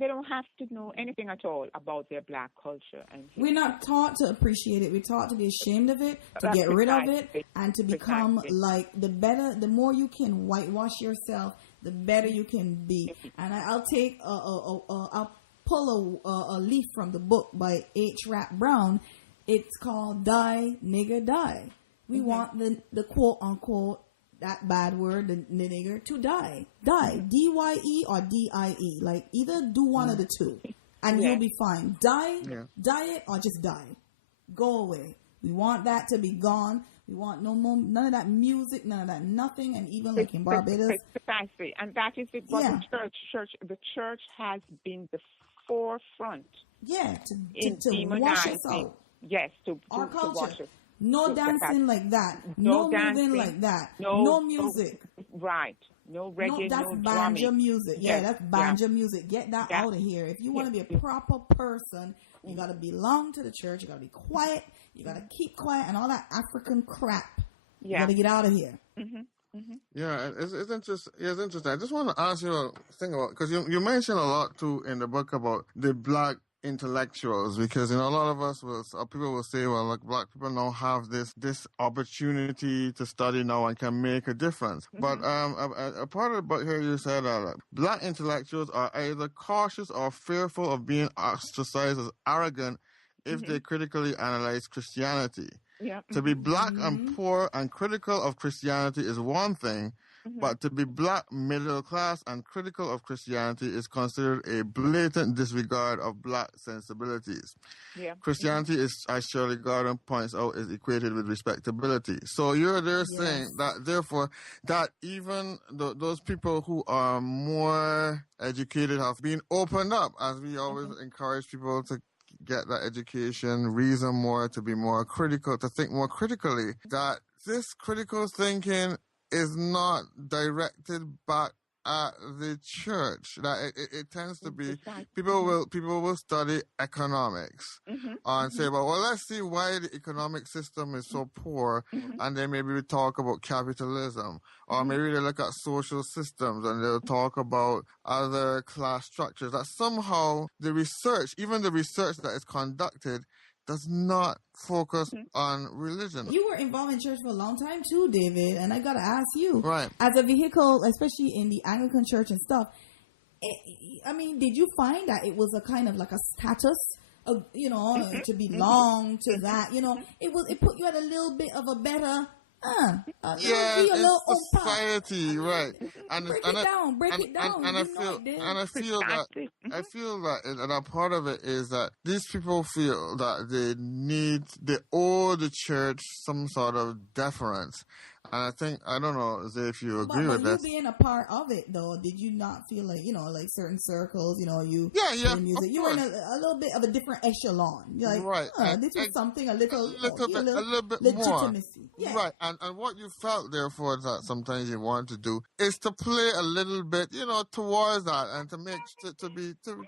don't have to know anything at all about their black culture. And we're not taught to appreciate it. We're taught to be ashamed of it, to get rid of it, and to become like the more you can whitewash yourself, the better you can be. And I'll take I'll pull a leaf from the book by H. Rap Brown. It's called Die Nigger Die. We want the quote unquote, that bad word, the nigger, to die. Die. D-Y-E or D-I-E. Like, either do one of the two, and you'll be fine. Die it, or just die. Go away. We want that to be gone. We want none of that music, none of that nothing, and even like in Barbados. Precisely. And that is it. What the church has been the forefront. Yeah, to wash us out. Yes, to wash us. No dancing like that. No moving like that. No music. Right. No reggae, that's banjo music. Yeah, that's banjo music. Get that out of here. If you want to be a proper person, you got to belong to the church. You got to be quiet. You got to keep quiet, and all that African crap. You got to get out of here. Yeah, it's interesting. Yeah, it's interesting. I just want to ask you a thing about, because you mentioned a lot too in the book about the black intellectuals, because a lot of us people will say, well, like, black people now have this opportunity to study now and can make a difference. But a part of the book here, you said black intellectuals are either cautious or fearful of being ostracized as arrogant if they critically analyze Christianity. To be black and poor and critical of Christianity is one thing, but to be black, middle class, and critical of Christianity is considered a blatant disregard of black sensibilities. Christianity is, as Shirley Gordon points out, is equated with respectability. So you're there saying that, therefore, that even those people who are more educated have been opened up, as we always encourage people to get that education, reason more, to be more critical, to think more critically, that this critical thinking is not directed back at the church. That it tends to be people will study economics and say, well, let's see why the economic system is so poor, and then maybe we talk about capitalism, or maybe they look at social systems and they'll talk about other class structures. That somehow even the research that is conducted, does not focus on religion. You were involved in church for a long time too, David, and I gotta ask you, right, as a vehicle, especially in the Anglican church and stuff, did you find that it was a kind of like a status, to belong to that? It put you at a little bit of a better society, right? And break it down. And I feel that a part of it is that these people feel that they owe the church some sort of deference. And I think, I don't know, Zay, if you agree with that. But you being a part of it, though, did you not feel like, like certain circles, you music, you were in a little bit of a different echelon. You're like, right. This was something a little bit legitimacy. More. Yeah. Right. And what you felt, therefore, that sometimes you want to do is to play a little bit, towards that, and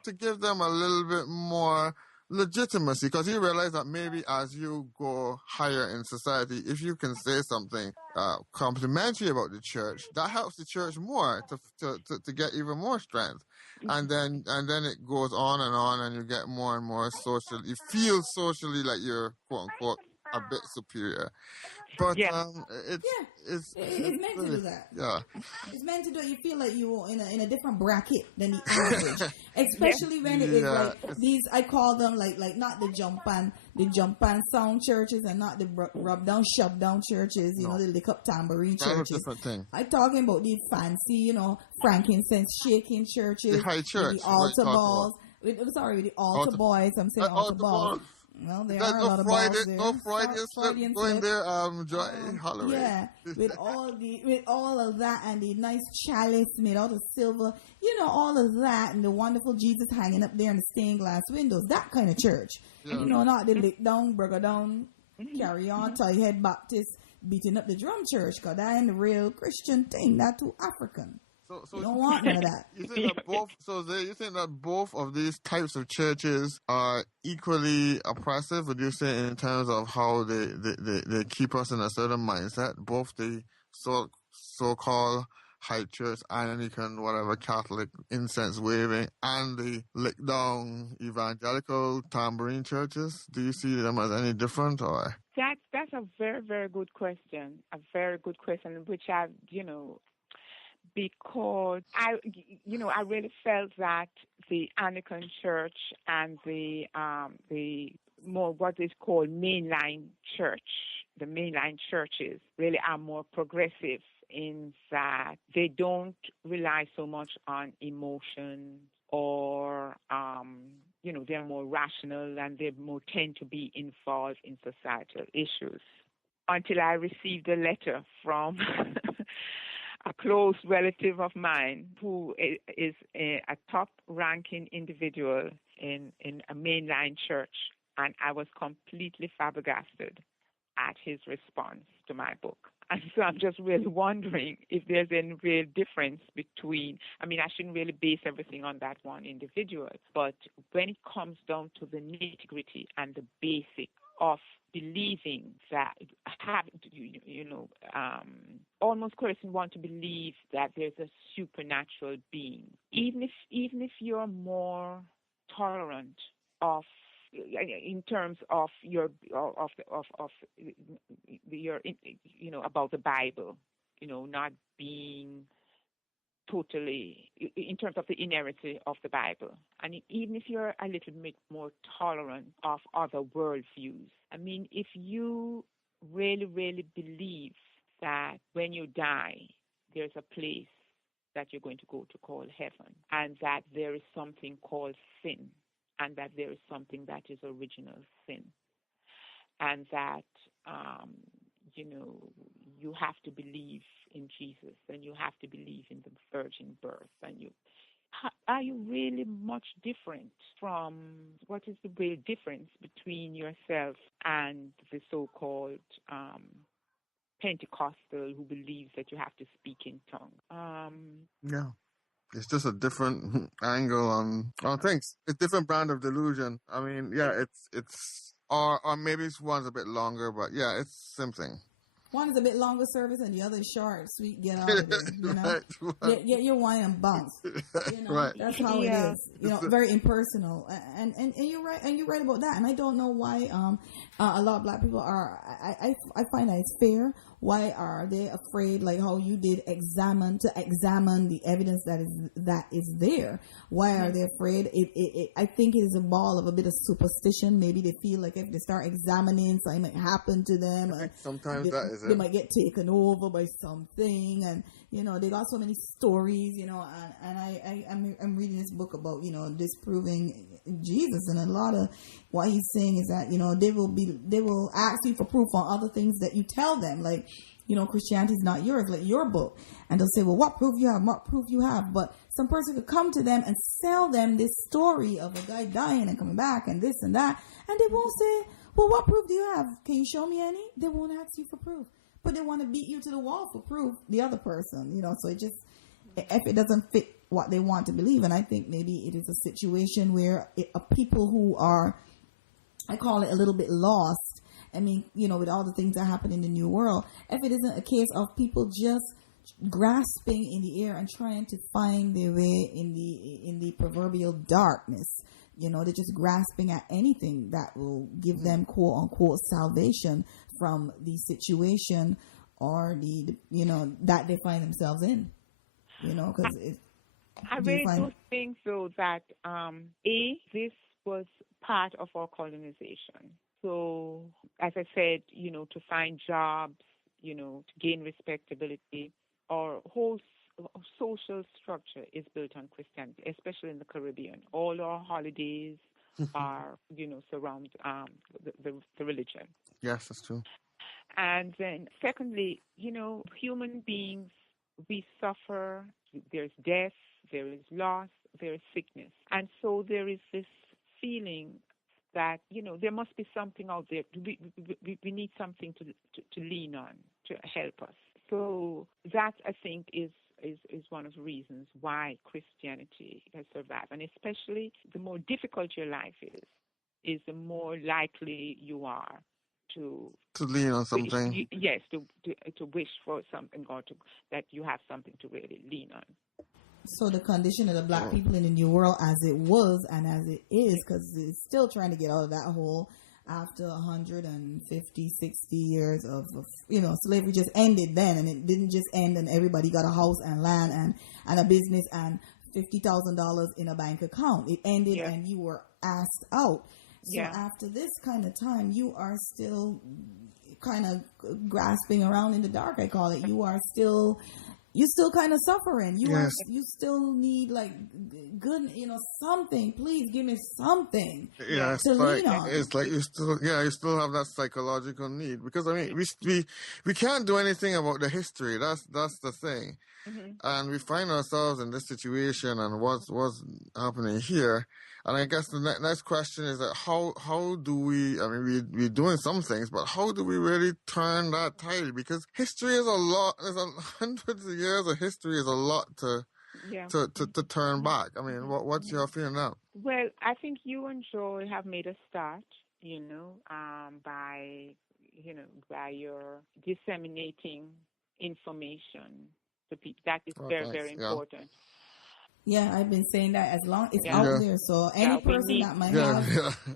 to give them a little bit more legitimacy, because you realize that maybe as you go higher in society, if you can say something complimentary about the church, that helps the church more to get even more strength, and then it goes on, and you get more and more social. You feel socially like you're quote unquote a bit superior. But Yeah. it's meant to do that. Yeah. It's meant to do it. You feel like you're in a different bracket than the average, especially when it is like these. I call them like not the jump and sound churches, and not the rub down, shove down churches. You know, the lick up tambourine churches. That's a different thing. I'm talking about the fancy, frankincense shaking churches, the high church, with the altar balls. With the altar boys. I'm saying altar balls. Well, there are a lot of balls there. No Freudian slip going there. Joy Holloway. Yeah, with all of that, and the nice chalice made out of silver. All of that, and the wonderful Jesus hanging up there in the stained glass windows. That kind of church. Yeah. Not the lick down, burger down, carry on, tie head Baptist beating up the drum church. Cause that ain't the real Christian thing. That too African. So you don't want none of that. You think that both of these types of churches are equally oppressive? Would you say in terms of how they keep us in a certain mindset? Both the so-called high church, Anglican, whatever, Catholic incense waving, and the lick down evangelical tambourine churches. Do you see them as any different, or? That's a very, very good question. A very good question, which because I really felt that the Anglican Church and the more what is called mainline church, the mainline churches really are more progressive in that they don't rely so much on emotion or they're more rational, and they more tend to be involved in societal issues. Until I received a letter from a close relative of mine who is a top-ranking individual in a mainline church, and I was completely flabbergasted at his response to my book. And so I'm just really wondering if there's any real difference between, I shouldn't really base everything on that one individual, but when it comes down to the nitty-gritty and the basic of believing that almost person want to believe that there's a supernatural being, even if you're more tolerant of in terms of your about the Bible, not being totally in terms of the inerrancy of the Bible. And even if you're a little bit more tolerant of other worldviews, if you really, really believe that when you die, there's a place that you're going to go to called heaven, and that there is something called sin, and that there is something that is original sin, and that you have to believe in Jesus, and you have to believe in the virgin birth, and are you really much different from what is the real difference between yourself and the so-called Pentecostal who believes that you have to speak in tongues? Yeah. It's just a different angle on things. It's a different brand of delusion. It's or maybe one's a bit longer, but yeah, it's something. One is a bit longer service and the other is short, sweet, get out of there, Right. Get your wine and bounce. Right. That's how it is. Very impersonal. And you're right, and you're right about that. And I don't know why a lot of black people are I find that it's fair. Why are they afraid, like how you did, examine the evidence that is there? Why are they afraid? I think it is a ball of a bit of superstition. Maybe they feel like if they start examining, something might happen to them. Sometimes that is it. They might get taken over by something, and they got so many stories. And I'm reading this book about disproving Jesus, and a lot of what he's saying is that they will ask you for proof on other things that you tell them, like Christianity is not yours, like your book, and they'll say, well, what proof you have? But some person could come to them and sell them this story of a guy dying and coming back and this and that, and they won't say, well, what proof do you have? Can you show me any? They won't ask you for proof, but they want to beat you to the wall for proof, the other person, so it just, if it doesn't fit what they want to believe. And I think maybe it is a situation where people who are, I call it a little bit lost. With all the things that happen in the new world, if it isn't a case of people just grasping in the air and trying to find their way in the proverbial darkness, they're just grasping at anything that will give them quote unquote salvation from the situation or the that they find themselves in, because I really do think though that this was part of our colonization. So as I said, to find jobs, to gain respectability, our whole social structure is built on Christianity, especially in the Caribbean. All our holidays are, surround the religion. Yes, that's true. And then secondly, human beings, we suffer. There's death, there is loss, there is sickness. And so there is this feeling that, there must be something out there. We need something to lean on to help us. So that, I think, is one of the reasons why Christianity has survived. And especially the more difficult your life is the more likely you are to lean on something. Yes, to wish for something, or that you have something to really lean on. So the condition of the black people in the New World, as it was and as it is, because it's still trying to get out of that hole after 150, 60 years of slavery just ended then, and it didn't just end and everybody got a house and land and a business and $50,000 in a bank account. It ended and you were asked out. So after this kind of time, you are still kind of grasping around in the dark, I call it. You're still kind of suffering. You still need like good, something. Please give me something to lean on. It's like you still have that psychological need, because I mean we can't do anything about the history. That's the thing, and we find ourselves in this situation and what's happening here. And I guess the next question is that how do we? I mean, we're doing some things, but how do we really turn that tide? Because history is a lot. There's hundreds of years of history is a lot to turn back. I mean, what's your feeling now? Well, I think you and Joy have made a start. By your disseminating information to people. That is very important. Yeah, I've been saying that as long it's out there. So any person that might have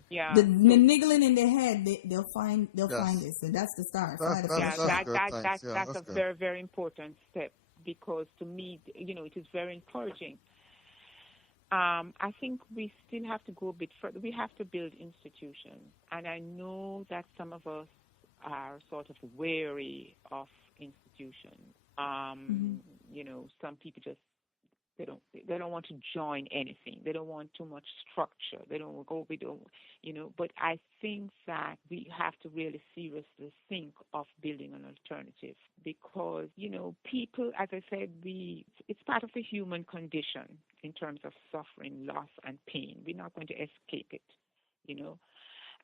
the niggling in their head, they'll find this, and that's the start. That's a very, very important step, because to me, it is very encouraging. I think we still have to go a bit further. We have to build institutions, and I know that some of us are sort of wary of institutions. Some people just they don't want to join anything. They don't want too much structure. They don't go. But I think that we have to really seriously think of building an alternative, because people, as I said, it's part of the human condition in terms of suffering, loss, and pain. We're not going to escape it,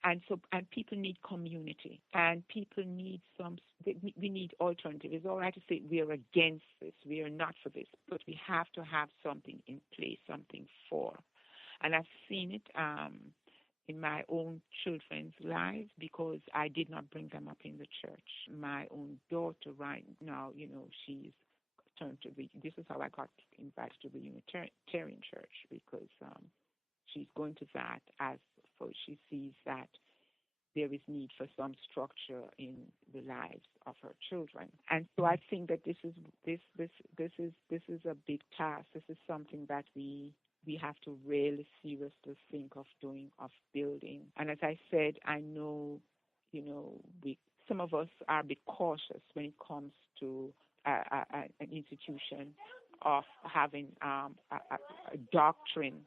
And people need community, and people need we need alternatives. It's all right to say we are against this, we are not for this, but we have to have something in place, something for. And I've seen it in my own children's lives, because I did not bring them up in the church. My own daughter right now, she's turned to this is how I got invited to the Unitarian church, because she's going to that she sees that there is need for some structure in the lives of her children. And so I think that this is a big task. This is something that we have to really seriously think of doing, of building. And as I said, I know, some of us are a bit cautious when it comes to an institution of having a doctrine,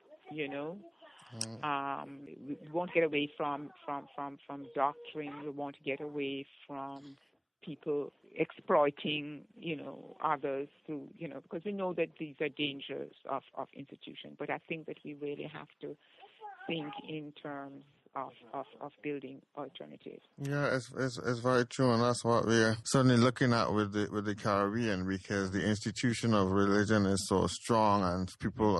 We won't get away from doctrine. We won't get away from people exploiting, others through, because we know that these are dangers of institution. But I think that we really have to think in terms of building alternatives. Yeah, it's very true, and that's what we're certainly looking at with the Caribbean, because the institution of religion is so strong, and people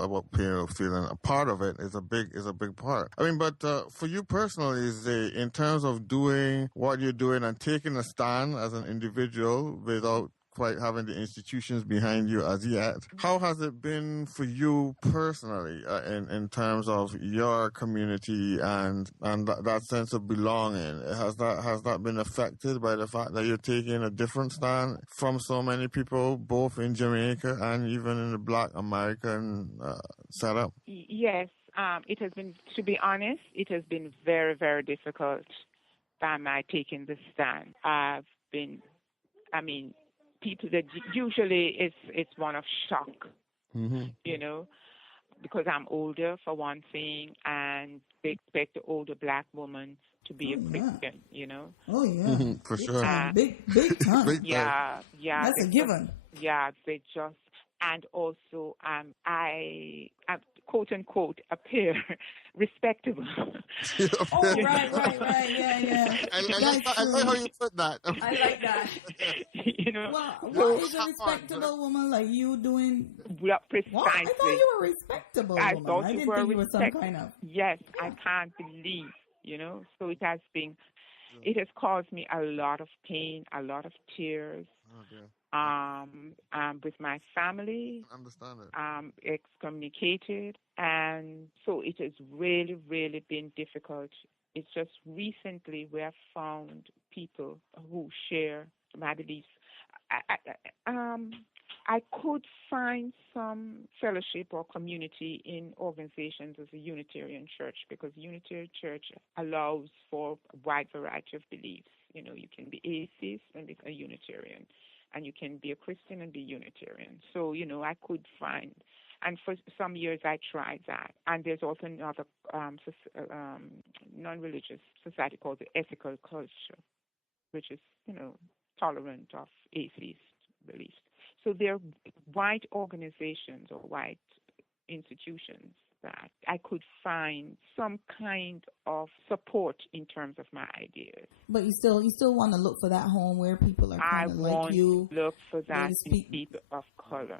feeling a part of it is a big part. I mean, but for you personally, Zay, in terms of doing what you're doing and taking a stand as an individual without quite having the institutions behind you as yet. How has it been for you personally in terms of your community and that sense of belonging? Has that been affected by the fact that you're taking a different stand from so many people, both in Jamaica and even in the Black American setup? Yes, it has been, to be honest, it has been very, very difficult by my taking the stand. People that usually it's one of shock, because I'm older for one thing, and they expect the older Black woman to be a Christian, Oh yeah, for big sure, time. Big time. Big yeah, that's a given. They just, and also I quote unquote appear respectable. Oh right, yeah. I like how you put that. I like that. What is a respectable woman like you doing? Well, precisely. What? I thought you were a respectable woman. Thought I you didn't were think you were some kind of. Yes, I can't believe. So it has been. It has caused me a lot of pain, a lot of tears. With my family, understand it. Excommunicated, and so it has really, really been difficult. It's just recently we have found people who share my beliefs. I could find some fellowship or community in organizations as a Unitarian church, because Unitarian church allows for a wide variety of beliefs. You can be atheist and be a Unitarian, and you can be a Christian and be Unitarian. So, I could find, and for some years I tried that. And there's also another non-religious society called the Ethical Culture, which is, tolerant of atheist beliefs. So they're white organizations or white institutions that I could find some kind of support in terms of my ideas. But you still want to look for that home where people are kind of like you. I look for that in people of color.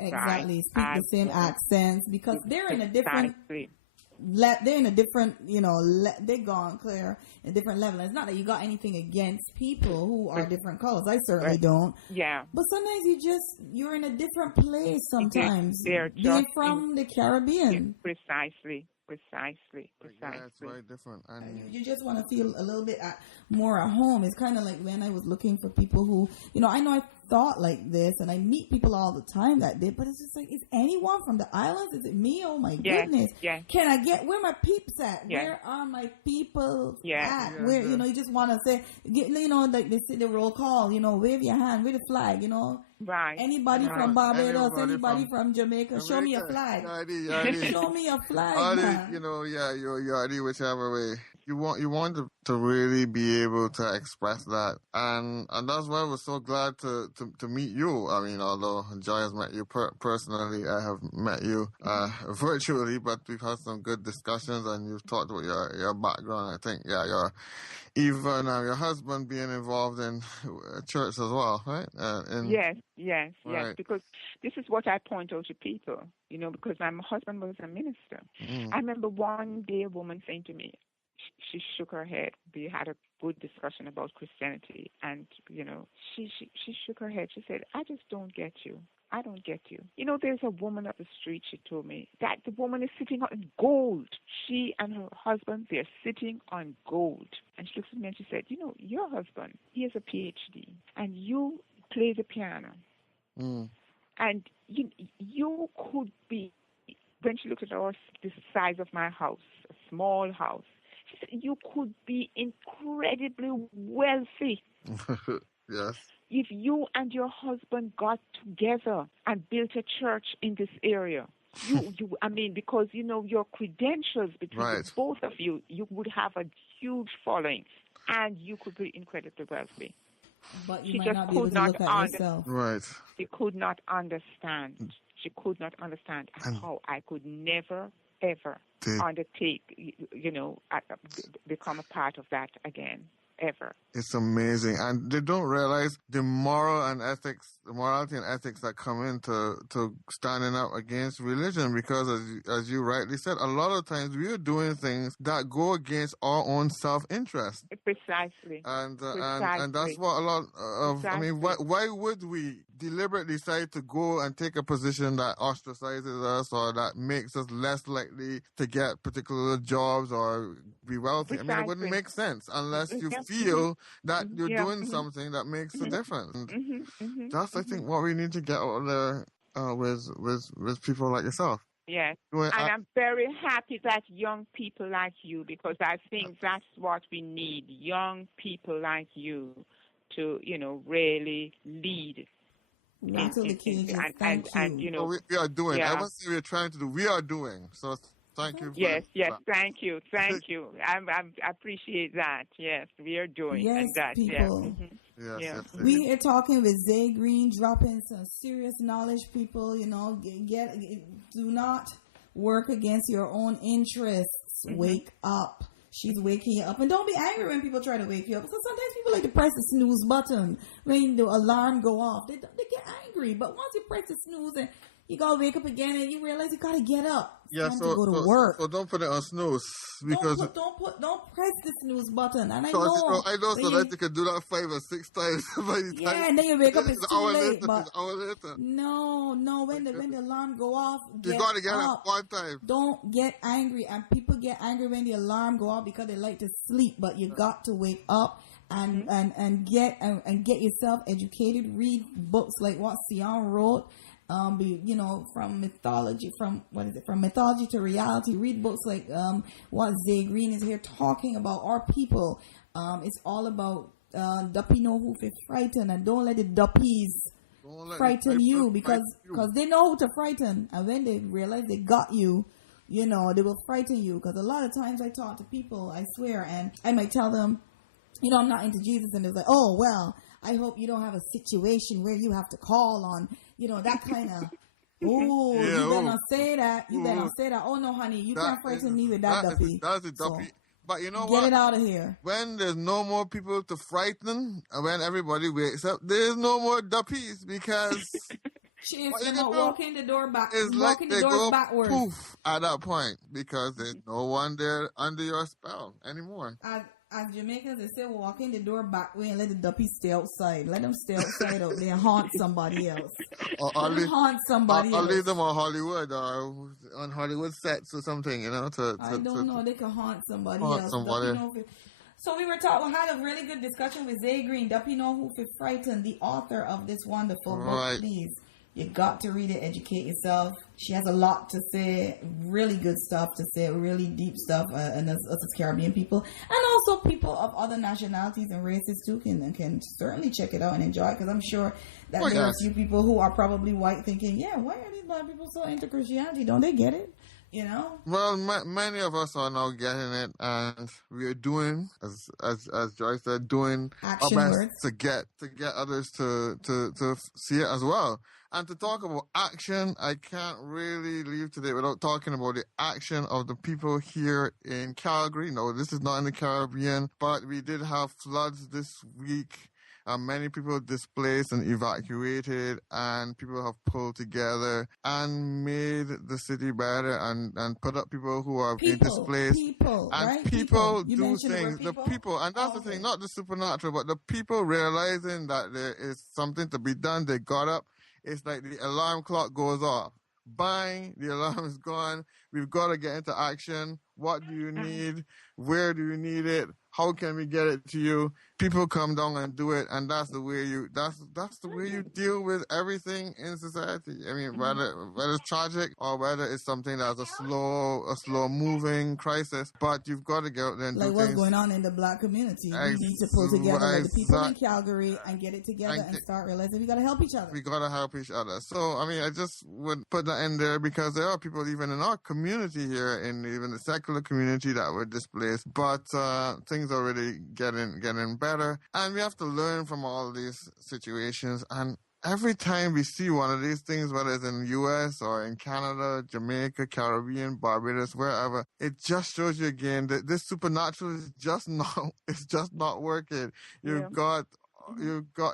Exactly, speak the same accents, because they're in a different. They're in a different, they're gone clear a different level. It's not that you got anything against people who are different colors. I certainly don't. Yeah. But sometimes you're in a different place sometimes. They're from the Caribbean. Precisely. Yeah, it's very different. And you just want to feel a little bit more at home. It's kind of like when I was looking for people who, I know I thought like this, and I meet people all the time that did, but it's just like, is anyone from the islands? Is it me? Oh my goodness. Yeah. Can I get, where my peeps at? Yeah. Where are my people at? Yeah, where, you just want to say, like they say the roll call, wave your hand, wave the flag, Right. Anybody from Barbados, anybody from Jamaica, show me a flag. Show me a flag, man. Your ID, whichever way. You want to really be able to express that, and that's why I was so glad to meet you. I mean, although Joy has met you personally, I have met you virtually, but we've had some good discussions, and you've talked about your background. I think your husband being involved in church as well, right? Yes. Because this is what I point out to people, because my husband was a minister. I remember one day a woman saying to me, she shook her head. We had a good discussion about Christianity, and she shook her head. She said, "I just don't get you. I don't get you." There's a woman up the street, she told me, that the woman is sitting on gold. She and her husband, they're sitting on gold. And she looks at me and she said, your husband, he has a PhD, and you play the piano. And you could be, when she looked at the size of my house, a small house, she said, you could be incredibly wealthy. Yes. If you and your husband got together and built a church in this area, because your credentials between the both of you would have a huge following, and you could be incredibly wealthy. But you might not be able to look at yourself. Right. She could not understand. How I could never, ever undertake, become a part of that again. ever. It's amazing, and they don't realize the morality and ethics that come into standing up against religion. Because, as you rightly said, a lot of times we are doing things that go against our own self-interest. Precisely. And Precisely. and that's what a lot of. Precisely. I mean, why would we deliberately decide to go and take a position that ostracizes us or that makes us less likely to get particular jobs or be wealthy? Precisely. I mean, it wouldn't make sense unless you feel that you're doing something that makes a difference. That's, I think, what we need to get out there with people like yourself. Yes, and I'm very happy that young people like you, because I think that's what we need, young people like you to, really lead. Rattle the cages. Thank you. So we are doing. Yeah. I won't say we're trying to do. We are doing. So thank you. Yes. Thank you. I appreciate that. Yes, we are doing. Yes, and that, people. Yes. Yes. We are talking with Zay Green, dropping some serious knowledge, people. Do not work against your own interests. Wake up. She's waking you up. And don't be angry when people try to wake you up, because sometimes people like to press the snooze button when the alarm go off. They get angry. But once you press the snooze and you gotta wake up again and you realize you gotta get up. It's time to go to work. So don't put it on snooze, because don't press the snooze button. And I know so that you can do that 5 or 6 times. And then you wake up, it's too late. But hour later. No, when the alarm go off, you gotta get up one time. Don't get angry, and people get angry when the alarm go off because they like to sleep. But you got to wake up and get yourself educated. Read books like what Sion wrote. From mythology to reality. Read books like what Zay Green is here talking about. Our people. It's all about Duppy know who to frighten, and don't let the Duppies frighten you, because they know who to frighten, and when they realize they got you, they will frighten you. Because a lot of times I talk to people, I swear, and I might tell them, I'm not into Jesus, and they're like, oh well, I hope you don't have a situation where you have to call on, that kind of, you better not say that. You better not say that. Oh, no, honey, you can't frighten me with that, Duppy. That's a Duppy. But you know what? Get it out of here. When there's no more people to frighten, and when everybody wakes up, there's no more Duppies, because... She is walking the door back. It's walking like the doors go backwards. Poof at that point, because there's no one there under your spell anymore. As Jamaicans, they say walking the door back way and let the Duppies stay outside. Let them stay outside out there and haunt somebody else. Or leave them on Hollywood or on Hollywood sets or something, I don't know. They can haunt somebody else. So we had a really good discussion with Zay Green. Duppy know who to frighten, the author of this wonderful book. Please, you got to read it, educate yourself. She has a lot to say, really good stuff to say, really deep stuff, and us as Caribbean people, and also people of other nationalities and races too can certainly check it out and enjoy it, because I'm sure that there are a few people who are probably white thinking, why are these black people so into Christianity? Don't they get it? Well, many of us are now getting it, and we are doing, as Joyce said, doing action our best words to get others to see it as well. And to talk about action, I can't really leave today without talking about the action of the people here in Calgary. No, this is not in the Caribbean, but we did have floods this week. Many people displaced and evacuated, and people have pulled together and made the city better and put up people who are being displaced. People do things. The people, and that's the thing, not the supernatural, but the people realizing that there is something to be done. They got up. It's like the alarm clock goes off. Bang, the alarm is gone. We've got to get into action. What do you need? Where do you need it? How can we get it to you? People come down and do it, and that's the way you deal with everything in society. I mean, whether it's tragic or whether it's something that's a slow moving crisis, but you've got to get out there and do things. Like what's going on in the black community. We need to pull together like the people in Calgary and get it together and start realizing we got to help each other. We got to help each other. So, I mean, I just would put that in there, because there are people even in our community here, in even the secular community, that were displaced, but things are really getting better, and we have to learn from all these situations and every time we see one of these things, whether it's in the U.S. or in Canada, Jamaica, Caribbean, Barbados, wherever, it just shows you again that this supernatural is just not, it's just not working. You've got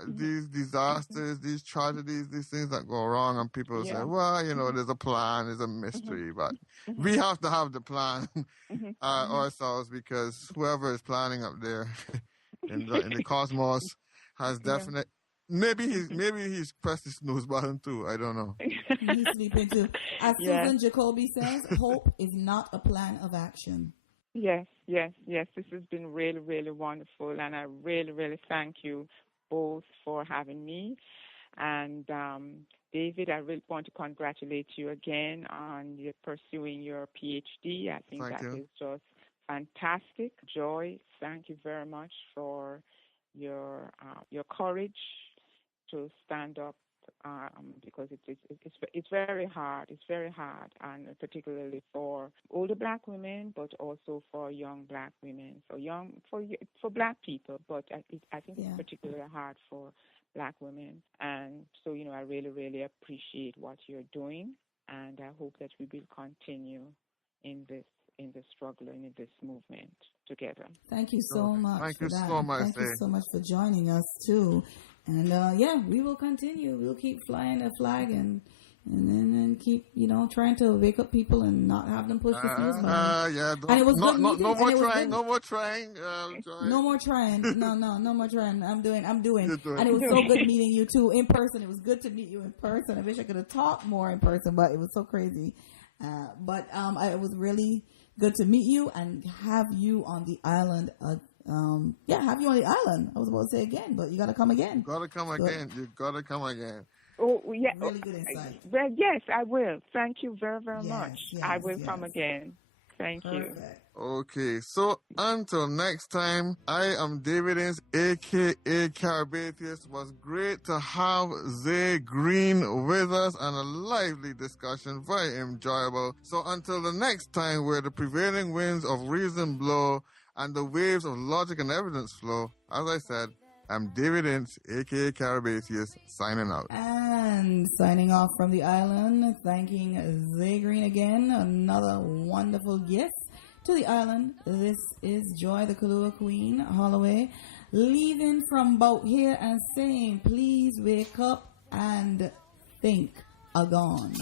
these disasters, these tragedies, these things that go wrong, and people say, well, there's a plan, there's a mystery, but we have to have the plan ourselves, because whoever is planning up there in the cosmos has definite. Maybe he's pressed his snooze button too. I don't know. He's sleeping too. As Susan Jacoby says, hope is not a plan of action. Yes. This has been really, really wonderful, and I really, really thank you both for having me. And David, I really want to congratulate you again on pursuing your PhD. I think that is just fantastic. Joy, thank you very much for your courage to stand up, because it's very hard. It's very hard, and particularly for older Black women, but also for young Black women, for Black people. But I think it's particularly hard for Black women. And so, I really, really appreciate what you're doing, and I hope that we will continue in this struggle and in this movement together. Thank you so much. Thank for you that. so much. Thank you so much for joining us too. And we will continue. We'll keep flying the flag and keep trying to wake up people and not have them push the snooze button. And it was no more trying. No more trying. No more trying. I'm doing. And it was so good meeting you too in person. It was good to meet you in person. I wish I could have talked more in person, but it was so crazy. It was really good to meet you and have you on the island. Have you on the island. I was about to say again, but you got to come again. You got to come again. Oh, yeah. Really good insight. Well, yes, I will. Thank you very, very much. I will come again. Thank you. Okay, so until next time, I am David Ince, aka Carabathius. It was great to have Zay Green with us, and a lively discussion, very enjoyable. So until the next time, where the prevailing winds of reason blow and the waves of logic and evidence flow, as I said, I'm David Ince, aka Carabathius, signing out. And signing off from the island, thanking Zay Green again, another wonderful guest to the island. This is Joy, the Kahlua Queen, Holloway, leaving from boat here and saying, please wake up and think agone.